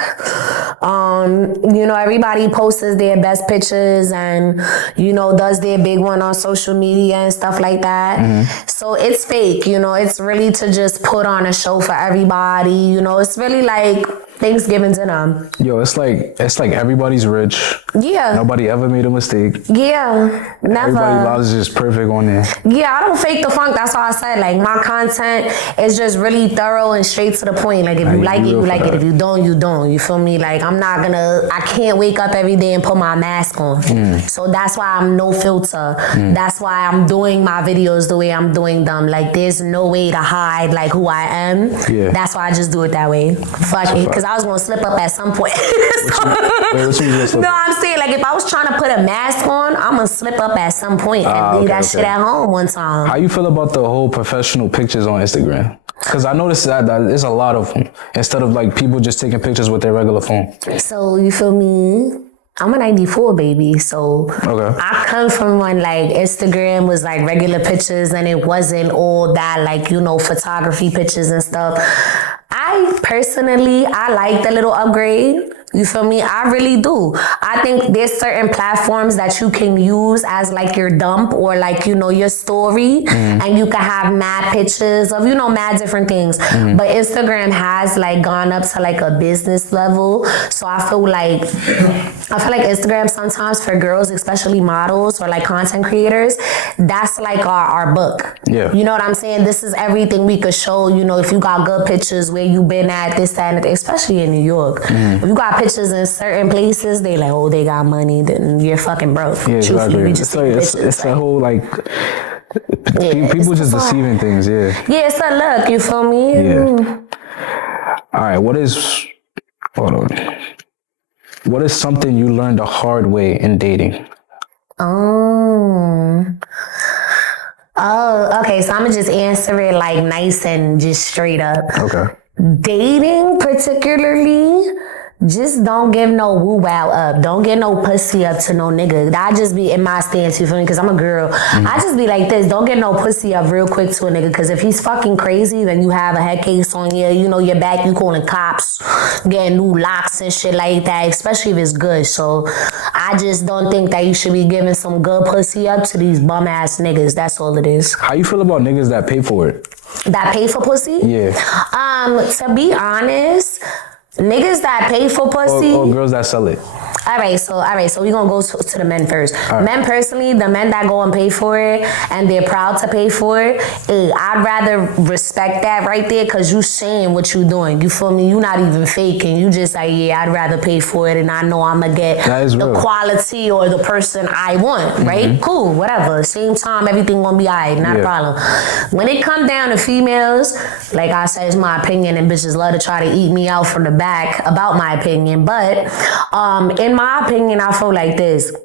You know, everybody posts their best pictures and, you know, does their big one on social media and stuff like that. Mm-hmm. So it's fake, you know, it's really to just put on a show for everybody. You know, it's really like Thanksgiving dinner. Yo, it's like everybody's rich. Yeah. Nobody ever made a mistake. Yeah, never. Everybody's lives is just perfect on there. Yeah, I don't fake the funk. That's why I said, like, my content is just really thorough and straight to the point. Like, if you like it, you like it. If you don't, you don't. You feel me? Like, I can't wake up every day and put my mask on. So that's why I'm no filter. That's why I'm doing my videos the way I'm doing them. Like, there's no way to hide, like, who I am. Yeah. That's why I just do it that way. Fuck it. Because I was going to slip up at some point. No, I'm saying, like, if I was trying to put a mask on, I'm going to slip up at some point and leave that shit at home one time. How you feel about the whole professional pictures on Instagram? Because I noticed that there's a lot of them, instead of, like, people just taking pictures with their regular phone. So, you feel me? I'm a 94 baby, so I come from when, like, Instagram was, like, regular pictures and it wasn't all that, like, you know, photography pictures and stuff. I personally like the little upgrade. You feel me? I really do. I think there's certain platforms that you can use as like your dump or like, you know, your story, and you can have mad pictures of, you know, mad different things. But Instagram has like gone up to like a business level. So I feel like Instagram sometimes for girls, especially models or like content creators, that's like our book. Yeah. You know what I'm saying? This is everything we could show, you know, if you got good pictures, where you been at, this, that, and that, especially in New York. If you got pictures in certain places, they like, oh, they got money, then you're fucking broke. Yeah, exactly. It's a whole like, people just deceiving things, yeah. Yeah, it's a look, you feel me? Yeah. All right, what is something you learned the hard way in dating? Oh, okay, so I'm gonna just answer it like nice and just straight up. Okay. Dating particularly, just don't give no woo wow up. Don't get no pussy up to no nigga. That just be in my stance, you feel me? Because I'm a girl. I just be like this. Don't get no pussy up real quick to a nigga. Because if he's fucking crazy, then you have a head case on you. You know, your back, you calling cops, getting new locks and shit like that, especially if it's good. So I just don't think that you should be giving some good pussy up to these bum ass niggas. That's all it is. How you feel about niggas that pay for it? That pay for pussy? Yeah. To be honest, niggas that pay for pussy or girls that sell it. All right, so we gonna go to the men first. Right. Men personally, the men that go and pay for it and they're proud to pay for it, I'd rather respect that right there, because you saying what you doing. You feel me? You not even faking. You just like, yeah, I'd rather pay for it and I know I'm gonna get the quality or the person I want, right? Cool, whatever. Same time, everything gonna be all right, not a problem. When it come down to females, like I said, it's my opinion and bitches love to try to eat me out from the back about my opinion, but in my opinion, I feel like this.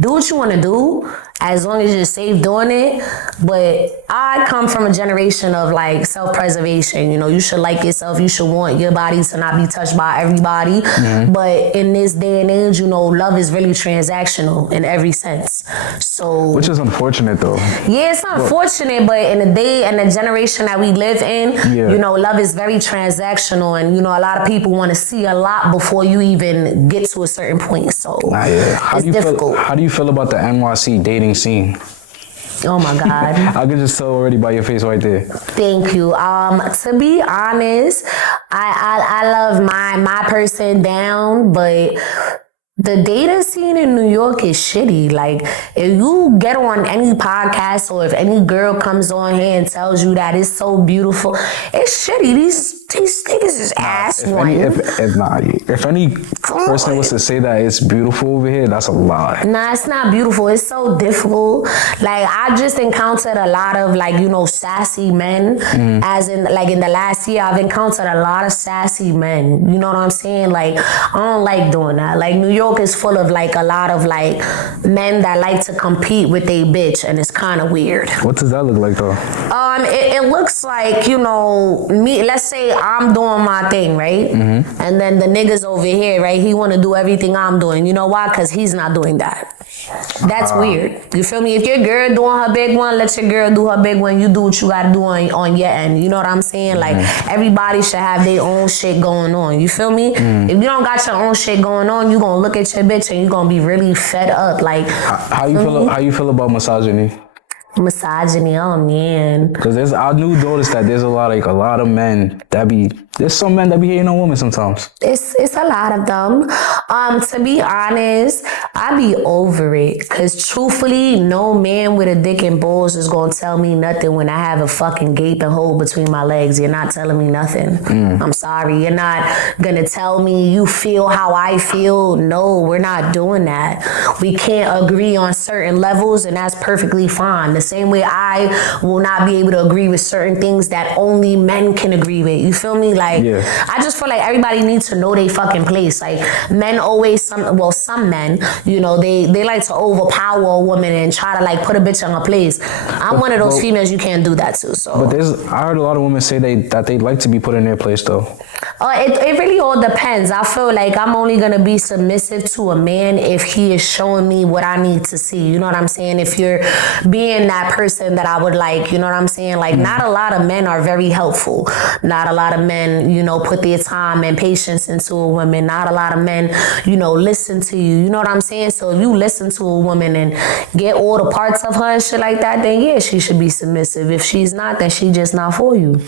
Do what you want to do, as long as you're safe doing it. But I come from a generation of like self-preservation. You know, you should like yourself. You should want your body to not be touched by everybody. But in this day and age, you know, love is really transactional in every sense. So, which is unfortunate though. Yeah, it's unfortunate, but in the day and the generation that we live in, you know, love is very transactional, and you know, a lot of people want to see a lot before you even get to a certain point. So it's difficult. How do you feel about the NYC dating scene? Oh my God. I can just tell already by your face right there. Thank you. To be honest, I love my person down, but the dating scene in New York is shitty. Like, if you get on any podcast or if any girl comes on here and tells you that it's so beautiful, it's shitty. These niggas is ass one. If any person was to say that it's beautiful over here, that's a lie. Nah, it's not beautiful. It's so difficult. Like, I just encountered a lot of, like, you know, sassy men. As in, like, in the last year, I've encountered a lot of sassy men. You know what I'm saying? Like, I don't like doing that. Like, New York is full of like a lot of like men that like to compete with they bitch, and it's kind of weird. What does that look like though? It looks like, you know, me, let's say I'm doing my thing, right? And then the niggas over here, right, he want to do everything I'm doing. You know why? Because he's not doing that. That's weird. You feel me? If your girl doing her big one, let your girl do her big one. You do what you gotta do on your end. You know what I'm saying? Like, everybody should have their own shit going on. You feel me? If you don't got your own shit going on, you gonna look at your bitch and you gonna be really fed up. Like, how you feel about misogyny? Misogyny, oh man. Because I do notice that there's a lot of men there's some men that be hating on women sometimes. It's a lot of them. To be honest, I be over it. Because truthfully, no man with a dick and balls is gonna tell me nothing when I have a fucking gaping hole between my legs. You're not telling me nothing. I'm sorry. You're not gonna tell me you feel how I feel. No, we're not doing that. We can't agree on certain levels, and that's perfectly fine. The same way I will not be able to agree with certain things that only men can agree with. You feel me? Like, I just feel like everybody needs to know their fucking place. Like, men always, some men you know, they like to overpower a woman and try to like put a bitch in her place. I'm one of those females you can't do that to. So, but I heard a lot of women say that they like to be put in their place though. It really all depends. I feel like I'm only gonna be submissive to a man if he is showing me what I need to see. You know what I'm saying? If you're being that person that I would like, you know what I'm saying? Like, not a lot of men are very helpful. Not a lot of men, you know, put their time and patience into a woman. Not a lot of men, you know, listen to you. You know what I'm saying? So if you listen to a woman and get all the parts of her and shit like that, then yeah, she should be submissive. If she's not, then she just not for you.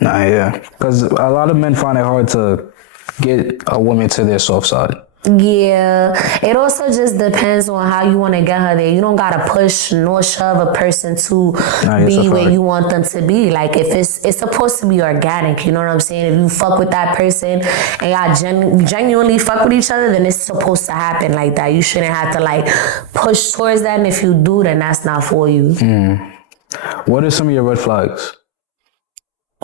Nah, yeah. Because a lot of men find it hard to get a woman to their soft side. Yeah. It also just depends on how you want to get her there. You don't got to push nor shove a person to be where you want them to be. Like, if it's supposed to be organic, you know what I'm saying? If you fuck with that person and y'all genuinely fuck with each other, then it's supposed to happen like that. You shouldn't have to, like, push towards that. And if you do, then that's not for you. What are some of your red flags?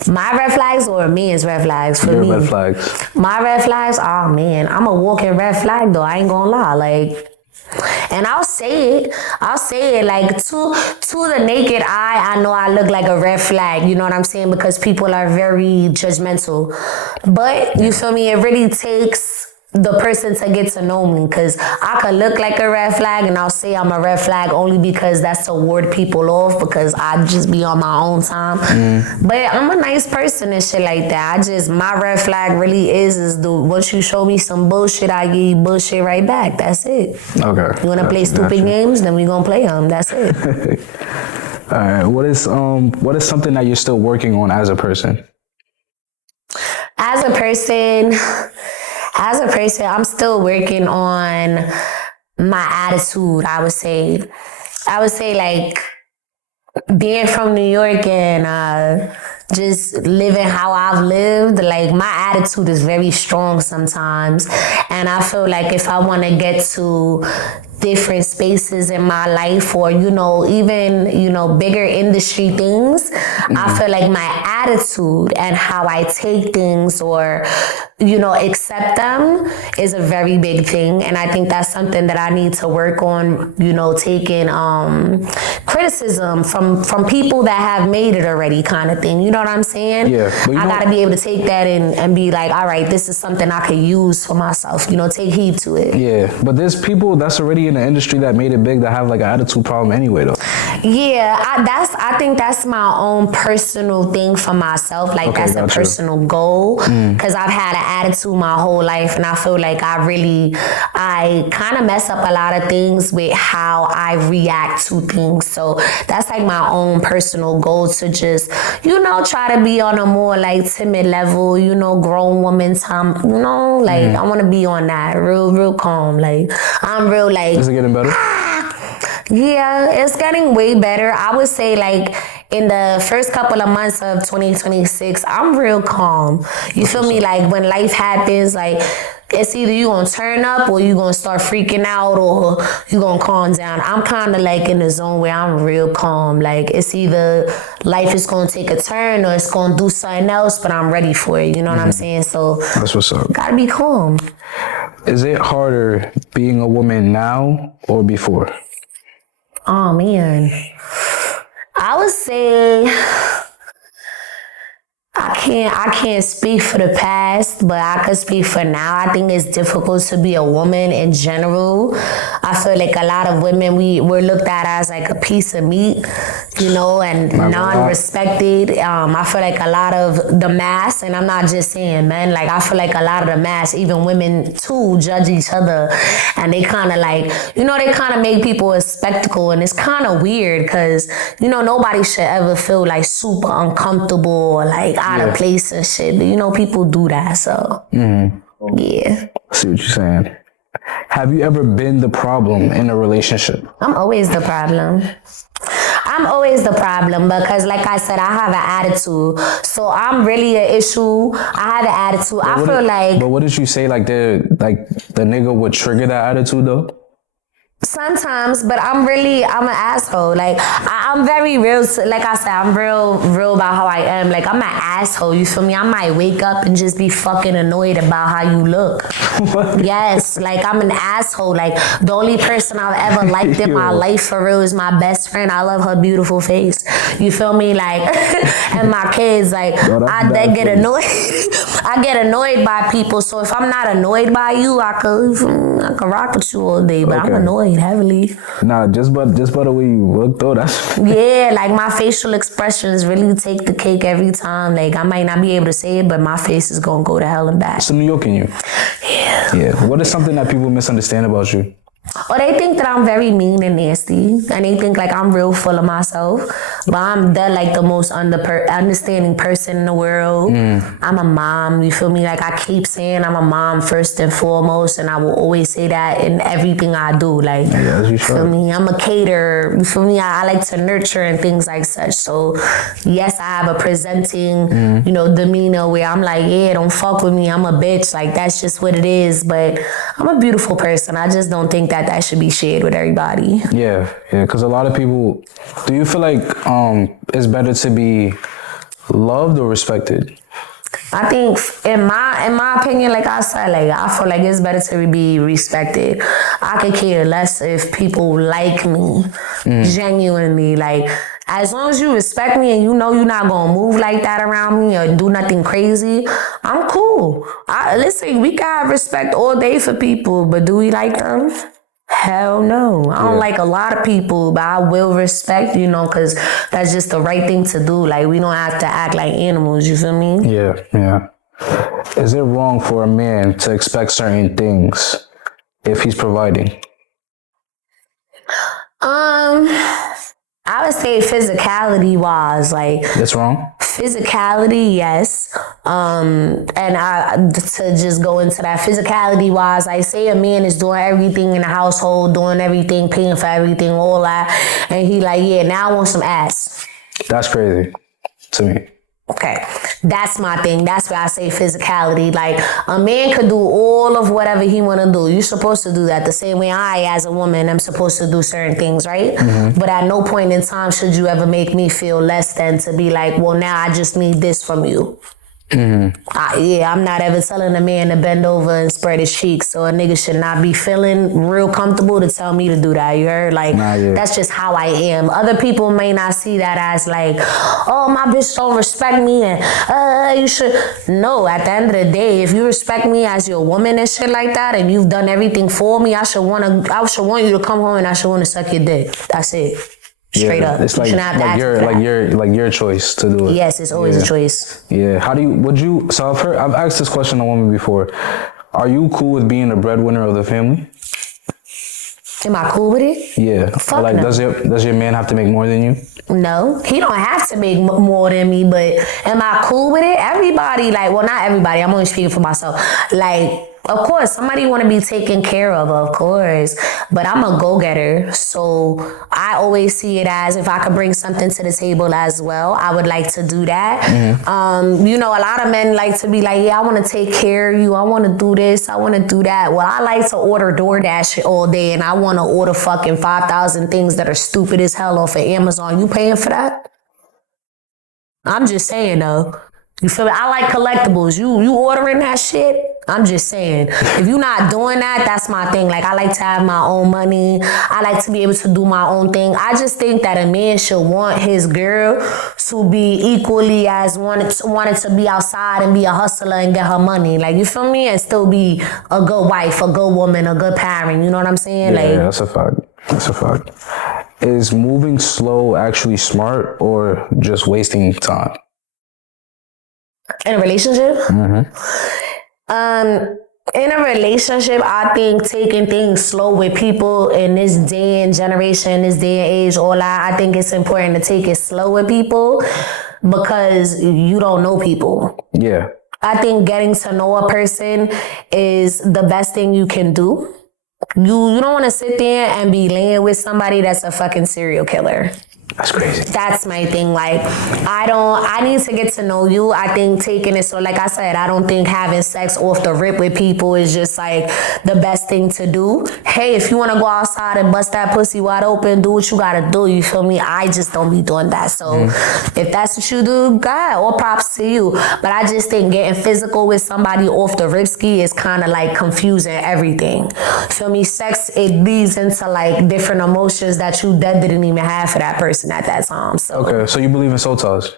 My red flags or men's red flags? For me, red flags. My red flags? Oh, man. I'm a walking red flag, though. I ain't gonna lie. Like, and I'll say it like to the naked eye, I know I look like a red flag, you know what I'm saying? Because people are very judgmental. But, you feel me? It really takes the person to get to know me, because I could look like a red flag and I'll say I'm a red flag only because that's to ward people off, because I just be on my own time. But I'm a nice person and shit like that. My red flag really is once you show me some bullshit, I give you bullshit right back. That's it. Okay. You wanna play stupid games? Then we gonna play them. That's it. All right. What is something that you're still working on as a person? As a person, I'm still working on my attitude, I would say. Like, being from New York and just living how I've lived, like, my attitude is very strong sometimes. And I feel like if I want to get to different spaces in my life, or, you know, even, you know, bigger industry things, I feel like my attitude and how I take things or, you know, accept them is a very big thing. And I think that's something that I need to work on, you know, taking criticism from people that have made it already, kind of thing. You know what I'm saying? Yeah. I got to be able to take that and be like, all right, this is something I could use for myself, you know, take heed to it. Yeah. But there's people that's already in the industry that made it big that have like an attitude problem anyway, though. Yeah. I think that's my own personal thing for myself. Like, that's a personal goal, because I've had an attitude my whole life, and I feel like I kind of mess up a lot of things with how I react to things. So that's like my own personal goal, to just, you know, try to be on a more like timid level, you know, grown woman time, you know, like I want to be on that real calm. Like, I'm real like. Is it getting better? Yeah, it's getting way better. I would say, like, in the first couple of months of 2026, I'm real calm. You feel me? Like, when life happens, like, it's either you gonna turn up or you gonna start freaking out or you gonna calm down. I'm kind of like in the zone where I'm real calm. Like, it's either life is gonna take a turn or it's gonna do something else, but I'm ready for it. You know what I'm saying? So that's what's up. Gotta be calm. Is it harder being a woman now or before? Oh, man. I would say I can't speak for the past, but I could speak for now. I think it's difficult to be a woman in general. I feel like a lot of women, we're looked at as like a piece of meat, you know, and non-respected. I feel like a lot of the mass, and I'm not just saying men, like I feel like a lot of the mass, even women too, judge each other, and they kind of like, you know, they kind of make people a spectacle, and it's kind of weird because, you know, nobody should ever feel like super uncomfortable or like out of place and shit. You know, people do that, so yeah. I see what you're saying. Have you ever been the problem in a relationship? I'm always the problem. Because, like I said, I have an attitude. So I'm really an issue. I have an attitude. But what did you say? Like the nigga would trigger that attitude though? Sometimes, but I'm an asshole. Like, I'm very real. Like I said, I'm real about how I am. Like, I'm an asshole. You feel me? I might wake up and just be fucking annoyed about how you look. What? Yes, like, I'm an asshole. Like, the only person I've ever liked in my life for real is my best friend. I love her beautiful face. You feel me? Like, and my kids, like, I get annoyed. I get annoyed by people. So if I'm not annoyed by you, I could rock with you all day. But I'm annoyed heavily. Nah, just by the way you look though, that's yeah, like my facial expressions really take the cake every time. Like I might not be able to say it, but my face is gonna go to hell and back. So New York in you. Yeah. Yeah. What is something that people misunderstand about you? Or they think that I'm very mean and nasty, and they think like I'm real full of myself. But I'm the most understanding person in the world. I'm a mom. You feel me? Like I keep saying I'm a mom first and foremost, and I will always say that in everything I do. Like, you feel me? I'm a caterer. You feel me? I like to nurture and things like such. So yes, I have a presenting, demeanor where I'm like, yeah, don't fuck with me. I'm a bitch. Like that's just what it is. But I'm a beautiful person. I just don't think that should be shared with everybody. Yeah, because a lot of people, do you feel like it's better to be loved or respected? I think in my opinion, like I said, like I feel like it's better to be respected. I could care less if people like me genuinely. Like as long as you respect me and you know you're not gonna move like that around me or do nothing crazy, I'm cool. Listen, we can have respect all day for people, but do we like them? Hell no. I don't like a lot of people, but I will respect, because that's just the right thing to do. Like, we don't have to act like animals, you feel me? Yeah. Is it wrong for a man to expect certain things if he's providing? I would say physicality wise, like That's wrong? physicality, yes. And to just go into that physicality wise, I say a man is doing everything in the household, doing everything, paying for everything, all that. And he like, yeah, now I want some ass. That's crazy to me. Okay, that's my thing. That's why I say physicality. Like, a man could do all of whatever he want to do. You're supposed to do that the same way I, as a woman, am supposed to do certain things, right? But at no point in time should you ever make me feel less than to be like, well, now I just need this from you. I'm not ever telling a man to bend over and spread his cheeks, so a nigga should not be feeling real comfortable to tell me to do that. You heard? Like, that's just how I am. Other people may not see that as like, oh, my bitch don't respect me and you should. No, at the end of the day, if you respect me as your woman and shit like that, and you've done everything for me, I should want you to come home and I should want to suck your dick. That's it. Straight up. It's like your choice to do it. Yes, it's always a choice. Yeah. So I've asked this question to a woman before. Are you cool with being the breadwinner of the family? Am I cool with it? Yeah. Fuck like, no. does your man have to make more than you? No, he don't have to make more than me, but am I cool with it? Everybody, not everybody, I'm only speaking for myself. Like, of course, somebody want to be taken care of course. But I'm a go-getter. So I always see it as if I could bring something to the table as well, I would like to do that. A lot of men like to be like, yeah, I want to take care of you. I want to do this. I want to do that. Well, I like to order DoorDash all day and I want to order fucking 5,000 things that are stupid as hell off of Amazon. You paying for that? I'm just saying though. You feel me? I like collectibles. You ordering that shit? I'm just saying. If you're not doing that, that's my thing. Like, I like to have my own money. I like to be able to do my own thing. I just think that a man should want his girl to be equally as wanted to be outside and be a hustler and get her money. Like, you feel me? And still be a good wife, a good woman, a good parent. You know what I'm saying? Yeah, that's a fact. Is moving slow actually smart or just wasting time? In a relationship? In a relationship, I think taking things slow with people in this day and generation, this day and age, I think it's important to take it slow with people because you don't know people. Yeah. I think getting to know a person is the best thing you can do. You don't want to sit there and be laying with somebody that's a fucking serial killer. That's crazy. That's my thing. Like, I need to get to know you. I think taking it, so like I said, I don't think having sex off the rip with people is just like the best thing to do. Hey, if you want to go outside and bust that pussy wide open, do what you got to do. You feel me? I just don't be doing that. So if that's what you do, God, all props to you. But I just think getting physical with somebody off the ripski is kind of like confusing everything. Feel me? Sex, it leads into like different emotions that you didn't even have for that person at that time. So okay, so you believe in soul ties?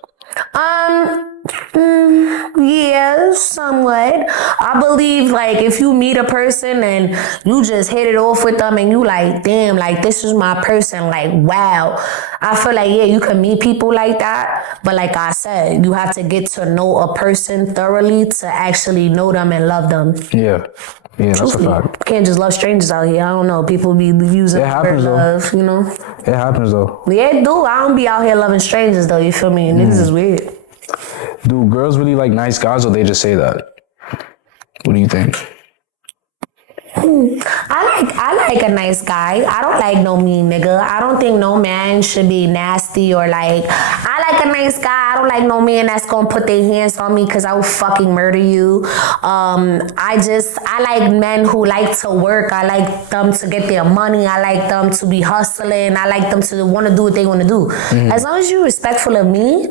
Yeah, somewhat. I believe like if you meet a person and you just hit it off with them and you like, damn, like this is my person, like wow. I feel like yeah, you can meet people like that, but like I said, you have to get to know a person thoroughly to actually know them and love them. Yeah. Yeah, that's a fact. You can't just love strangers out here. I don't know. People be using it for love, you know? It happens though. Yeah, it do. I don't be out here loving strangers though, you feel me? Niggas is weird. Do girls really like nice guys or they just say that? What do you think? I like a nice guy. I don't like no mean nigga. I don't think no man should be nasty or like, I like a nice guy. I don't like no man that's gonna put their hands on me because I will fucking murder you. I like men who like to work. I like them to get their money. I like them to be hustling. I like them to want to do what they want to do. As long as you're respectful of me,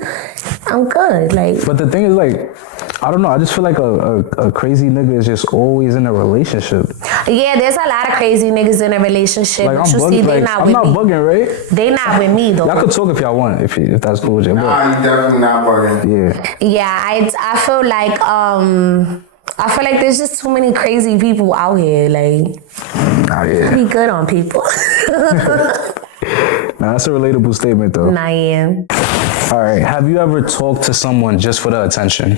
I'm good. Like, but the thing is like, I don't know. I just feel like a crazy nigga is just always in a relationship. Yeah, there's a lot of crazy niggas in a relationship. Like, but you see, they not I'm with not me. bugging, right? They not with me though. Y'all could talk if y'all want, if that's cool with you. Nah, you definitely not bugging. Yeah, I feel like there's just too many crazy people out here. Like, be good on people. Nah, that's a relatable statement though. Nah, yeah. All right. Have you ever talked to someone just for the attention?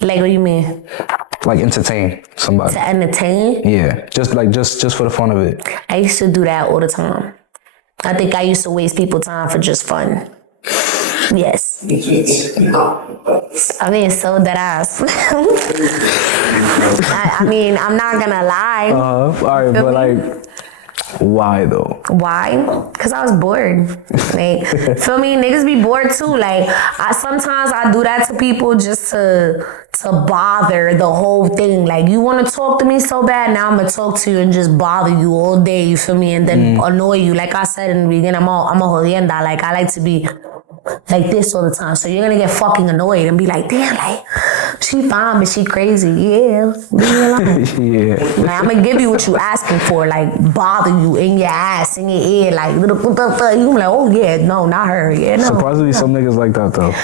Like, what do you mean? Like entertain somebody. To entertain? Yeah. Just for the fun of it. I used to do that all the time. I think I used to waste people's time for just fun. Yes. I mean, so dead ass. I mean, I'm not gonna lie. All right, but like, why though? Why? Because I was bored. Like, feel me? Niggas be bored too. Like, sometimes I do that to people just to bother the whole thing. Like, you want to talk to me so bad, now I'm gonna talk to you and just bother you all day. You feel me? And then annoy you. Like I said in the beginning, I'm a jodienda. Like, I like to be like this all the time. So you're gonna get fucking annoyed and be like, damn, like, she fine, but she crazy. Yeah, leave me alone. Yeah. Like, I'm gonna give you what you asking for, like, bother you in your ass, in your ear, like, you like, oh yeah, no, not her. Yeah, no. Surprisingly, some niggas like that though.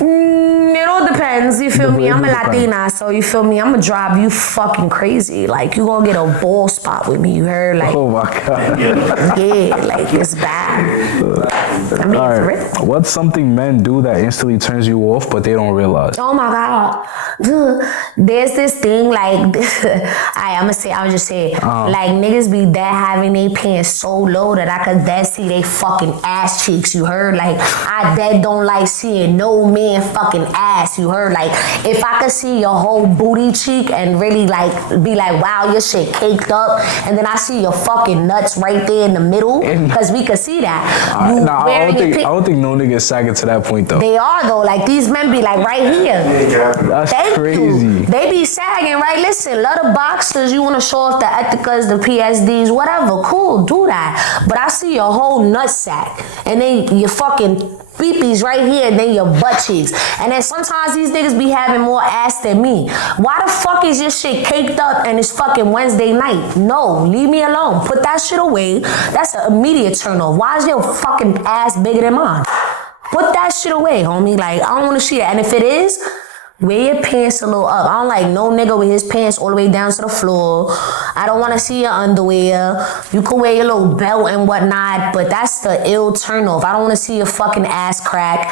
It all depends, you feel me? I'm a Latina, so you feel me? I'm gonna drive you fucking crazy. Like, you gonna get a ball spot with me, you heard? Like, Oh my God. yeah, like, it's bad. I mean, All for right. real. What's something men do that instantly turns you off, but they don't realize? Oh my God. There's this thing like, I'll just say, like niggas be dead having they pants so low that I could dead see they fucking ass cheeks, you heard? Like, I dead don't like seeing no man fucking ass, you heard? Like, if I could see your whole booty cheek and really like, be like, wow, your shit caked up, and then I see your fucking nuts right there in the middle, because we could see that. I don't think no nigga is sagging to that point though. They are though, like these men be like right here. That's Thank crazy. you. They be sagging, right? Listen, love the boxers, you want to show off the Ethicas, the PSDs, whatever, cool, do that. But I see your whole nut sack, and then your fucking peepees right here, and then your butt cheeks. And then sometimes these niggas be having more ass than me. Why the fuck is your shit caked up and it's fucking Wednesday night? No, leave me alone. Put that shit away. That's an immediate turn off. Why is your fucking ass bigger than mine? Put that shit away, homie. Like, I don't want to see it. And if it is, wear your pants a little up. I don't like no nigga with his pants all the way down to the floor. I don't want to see your underwear. You can wear your little belt and whatnot, but that's the ill turnoff. I don't want to see your fucking ass crack.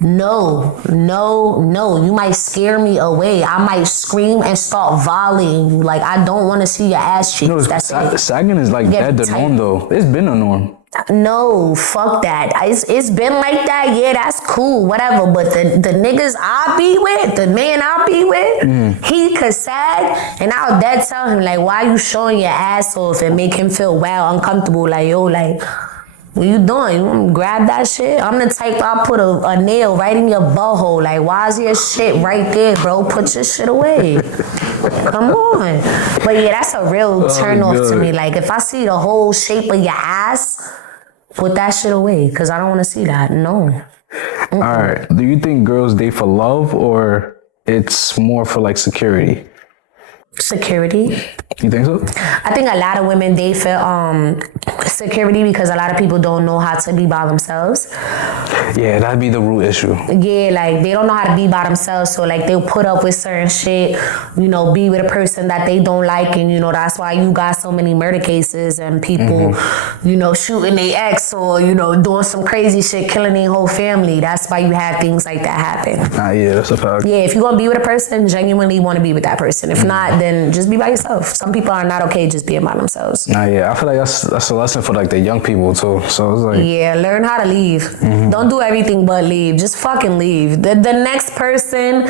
No. You might scare me away. I might scream and start volleying you. Like, I don't want to see your ass cheeks. No, that's it. sagging is like Yeah, that the norm though. It's been a norm. No, fuck that. It's been like that. Yeah, that's cool, whatever. But the niggas I be with, the man I be with, he could sag, and I'll dead tell him like, why you showing your ass off and make him feel uncomfortable? Like, yo, like, What you doing? You want me to grab that shit? I'm the type I'll put a nail right in your butthole. Like, why is your shit right there, bro? Put your shit away. Come on. But yeah, that's a real turn off to me. Like, if I see the whole shape of your ass, put that shit away. Because I don't want to see that. No. All right. Do you think girls date for love or it's more for like security? Security. You think so? I think a lot of women date for security because a lot of people don't know how to be by themselves. Yeah, that'd be the root issue. Yeah, like they don't know how to be by themselves, so like they'll put up with certain shit, you know, be with a person that they don't like, and you know that's why you got so many murder cases and people, you know, shooting their ex or you know doing some crazy shit, killing their whole family. That's why you have things like that happen. Yeah, that's a fact. Yeah, if you're gonna be with a person, genuinely want to be with that person. If not, then just be by yourself. Some people are not okay just being by themselves. Yeah, I feel like that's a lesson for like the young people too. So it's like learn how to leave. Don't do everything but leave. Just fucking leave. The next person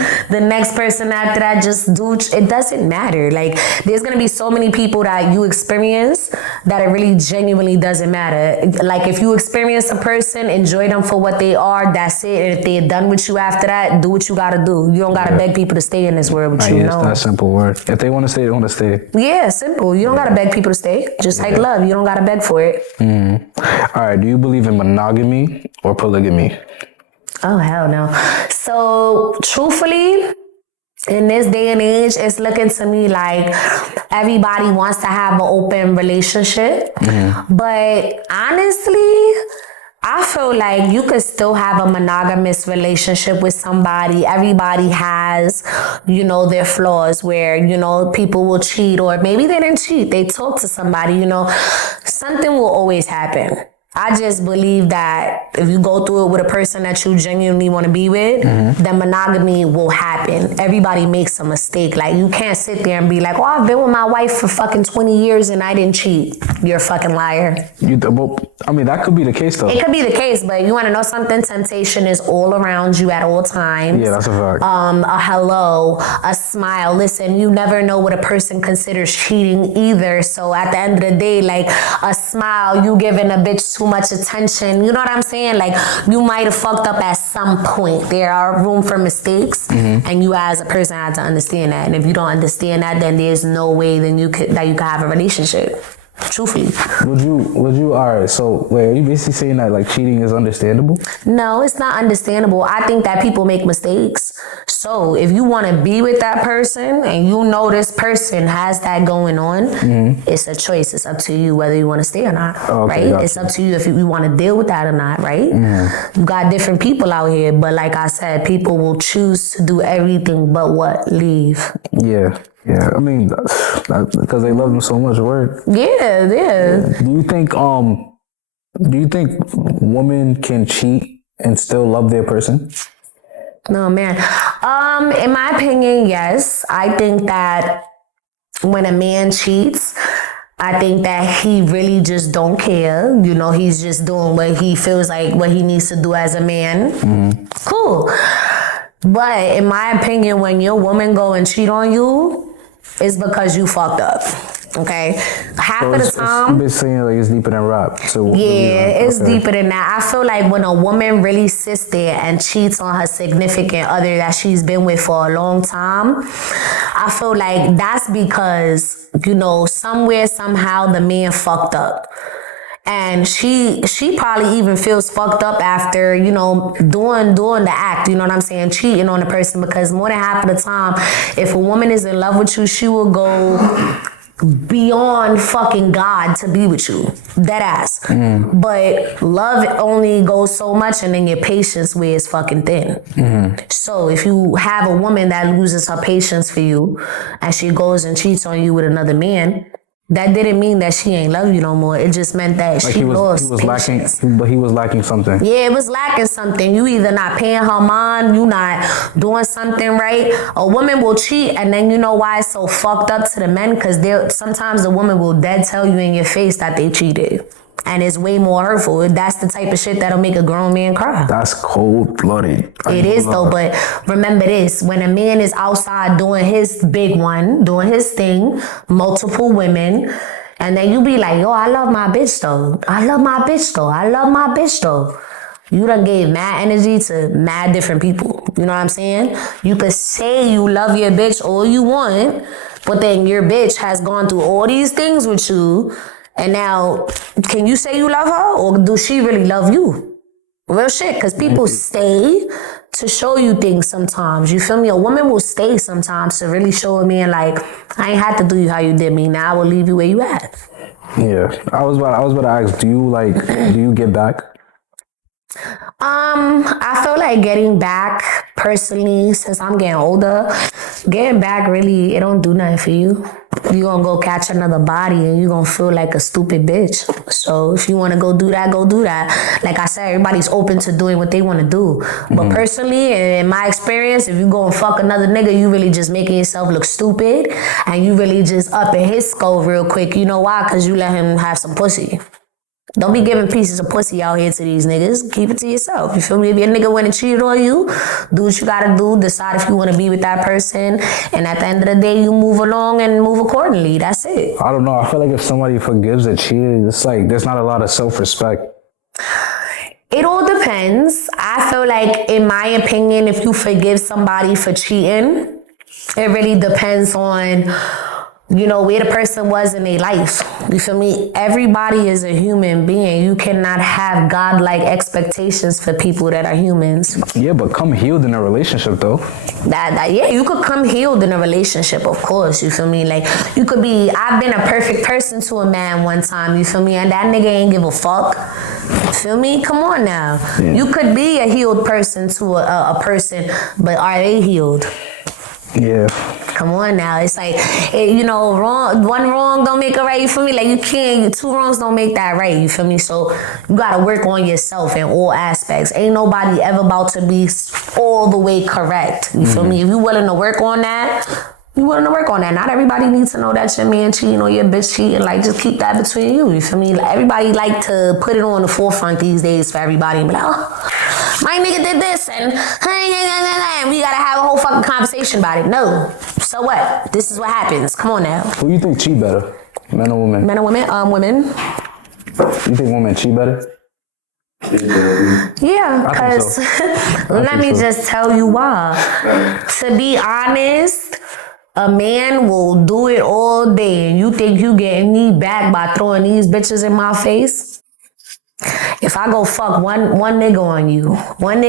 after that, just do. It doesn't matter. Like there's gonna be so many people that you experience that it really genuinely doesn't matter. Like if you experience a person, enjoy them for what they are. That's it. And if they're done with you after that, do what you gotta do. You don't gotta beg people to stay in this world with you. It's that simple word. If they want to stay, they want to stay. Yeah, simple. You don't gotta beg people to stay. Just like love, you don't gotta beg for it. All right. Do you believe in monogamy or polygamy? Oh, hell no. So, truthfully, in this day and age, it's looking to me like everybody wants to have an open relationship. But honestly, I feel like you could still have a monogamous relationship with somebody. Everybody has, you know, their flaws where, you know, people will cheat or maybe they didn't cheat. They talk to somebody, you know, something will always happen. I just believe that if you go through it with a person that you genuinely want to be with, then monogamy will happen. Everybody makes a mistake. Like, you can't sit there and be like, oh, I've been with my wife for fucking 20 years and I didn't cheat. You're a fucking liar. I mean, that could be the case, though. It could be the case, but you want to know something? Temptation is all around you at all times. Yeah, that's a fact. A hello, a smile. Listen, you never know what a person considers cheating either. So at the end of the day, like, a smile, you giving a bitch too much attention. You know what I'm saying? Like, you might have fucked up at some point. There are room for mistakes, and you as a person have to understand that. And if you don't understand that, then there's no way that you could have a relationship. Truthfully. Would you, all right, so wait, are you basically saying that like cheating is understandable? No, it's not understandable. I think that people make mistakes. So if you want to be with that person and you know this person has that going on, it's a choice. It's up to you whether you want to stay or not, right? Gotcha. It's up to you if you want to deal with that or not, right? You got different people out here, but like I said, people will choose to do everything but what? Leave. Yeah, I mean, that's because they love them so much, word. Yeah. Do you think women can cheat and still love their person? No, man. In my opinion, yes. I think that when a man cheats, I think that he really just don't care. You know, he's just doing what he feels like, what he needs to do as a man. Cool. But in my opinion, when your woman go and cheat on you, it's because you fucked up. Okay? Half of the time... You've been saying like it's deeper than rap. So, it's deeper than that. I feel like when a woman really sits there and cheats on her significant other that she's been with for a long time, I feel like that's because, you know, somewhere, somehow the man fucked up. And she probably even feels fucked up after, you know, doing the act, you know what I'm saying, cheating on the person, because more than half of the time, if a woman is in love with you, she will go beyond fucking God to be with you. Dead ass. But love only goes so much, and then your patience wears fucking thin. So if you have a woman that loses her patience for you and she goes and cheats on you with another man, that didn't mean that she ain't love you no more. It just meant that like she lost patience. But he was lacking something. Yeah, it was lacking something. You either not paying her mind, you not doing something right. A woman will cheat, and then you know why it's so fucked up to the men? Because sometimes the woman will dead tell you in your face that they cheated. And it's way more hurtful. That's the type of shit that'll make a grown man cry. That's cold-blooded. It is though, but remember this. When a man is outside doing his big one, doing his thing, multiple women, And then you be like, yo, I love my bitch though. I love my bitch though. I love my bitch though. You done gave mad energy to mad different people. You know what I'm saying? You could say you love your bitch all you want, but then your bitch has gone through all these things with you. And now, can you say you love her? Or do she really love you? Real shit, because people stay to show you things sometimes. You feel me? A woman will stay sometimes to really show a man, like, I ain't had to do you how you did me. Now I will leave you where you at. Yeah. I was about to ask, do you get back? I feel like getting back personally, since I'm getting older, getting back really, it don't do nothing for you. You gonna go catch another body and you gonna feel like a stupid bitch. So if you wanna go do that, go do that. Like I said, everybody's open to doing what they wanna do. But personally, in my experience, if you go and fuck another nigga, you really just making yourself look stupid and you really just up in his skull real quick. You know why? Because you let him have some pussy. Don't be giving pieces of pussy out here to these niggas. Keep it to yourself. You feel me? If your nigga went and cheated on you, do what you gotta do. Decide if you want to be with that person. And at the end of the day, you move along and move accordingly. That's it. I don't know. I feel like if somebody forgives a cheater, it's like there's not a lot of self-respect. It all depends. I feel like, in my opinion, if you forgive somebody for cheating, it really depends on, you know, where the person was in their life. You feel me? Everybody is a human being. You cannot have godlike expectations for people that are humans. Yeah, but come healed in a relationship though. Yeah, you could come healed in a relationship, of course. You feel me? Like, you could be, I've been a perfect person to a man one time, you feel me? And that nigga ain't give a fuck. You feel me? Come on now. Yeah. You could be a healed person to a person, but are they healed? Yeah. Come on now. It's like, one wrong don't make a right, you feel me? Like, you can't, two wrongs don't make that right, you feel me? So you gotta work on yourself in all aspects. Ain't nobody ever about to be all the way correct, you feel me? If you willing to work on that, you willing to work on that. Not everybody needs to know that your man cheating or your bitch cheating. Like, just keep that between you feel me? Like, everybody like to put it on the forefront these days for everybody and be like, oh, my nigga did this and we gotta have a whole fucking conversation about it. No. So what? This is what happens. Come on now. Who you think cheat better? Men or women? Men or women? Women. You think women cheat better? Yeah, because let me just tell you why. To be honest, a man will do it all day and you think you getting me back by throwing these bitches in my face? If I go fuck one nigga on you, one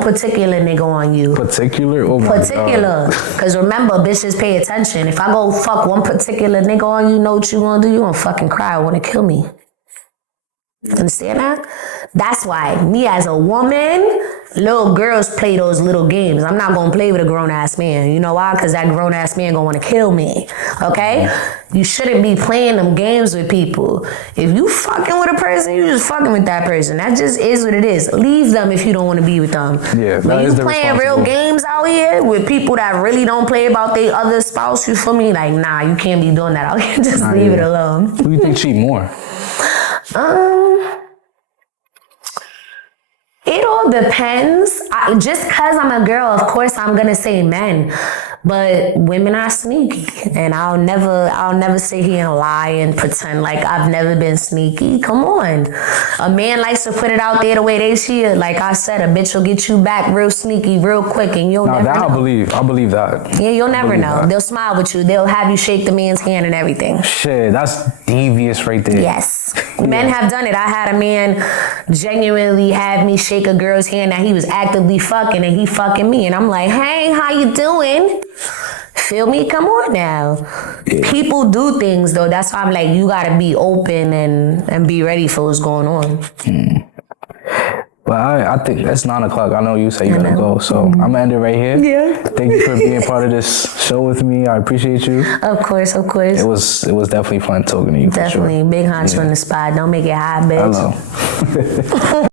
particular nigga on you. Particular? Oh my particular. Because remember, bitches pay attention. If I go fuck one particular nigga on you, know what you gonna do? You gonna fucking cry, wanna kill me. Understand that? That's why me as a woman, little girls play those little games. I'm not gonna play with a grown-ass man. You know why? Because that grown-ass man gonna wanna kill me. Okay? You shouldn't be playing them games with people. If you fucking with a person, you just fucking with that person. That just is what it is. Leave them if you don't want to be with them. Yeah, when you playing real games out here with people that really don't play about their other spouse, you feel me? Like, nah, you can't be doing that out here. Just leave it alone. Who do you think cheat more? It all depends. Just because I'm a girl, of course I'm gonna say men. But women are sneaky, and I'll never sit here and lie and pretend like I've never been sneaky. Come on, a man likes to put it out there the way they see it. Like I said, a bitch will get you back real sneaky, real quick, and you'll never know. I believe that. Yeah, you'll never know. They'll smile with you. They'll have you shake the man's hand and everything. Shit, that's devious right there. Yes, men have done it. I had a man genuinely have me shake a girl's hand that he was actively fucking, and he fucking me, and I'm like, hey, how you doing? Feel me? Come on now. Yeah. People do things though. That's why I'm like, you gotta be open and be ready for what's going on. But I think it's 9:00. I know you say you gotta go, so I'm gonna end it right here. Yeah. Thank you for being part of this show with me. I appreciate you. Of course. It was definitely fun talking to you. Definitely. For sure. Big Huuncho in the spot. Don't make it hot, bitch. Hello.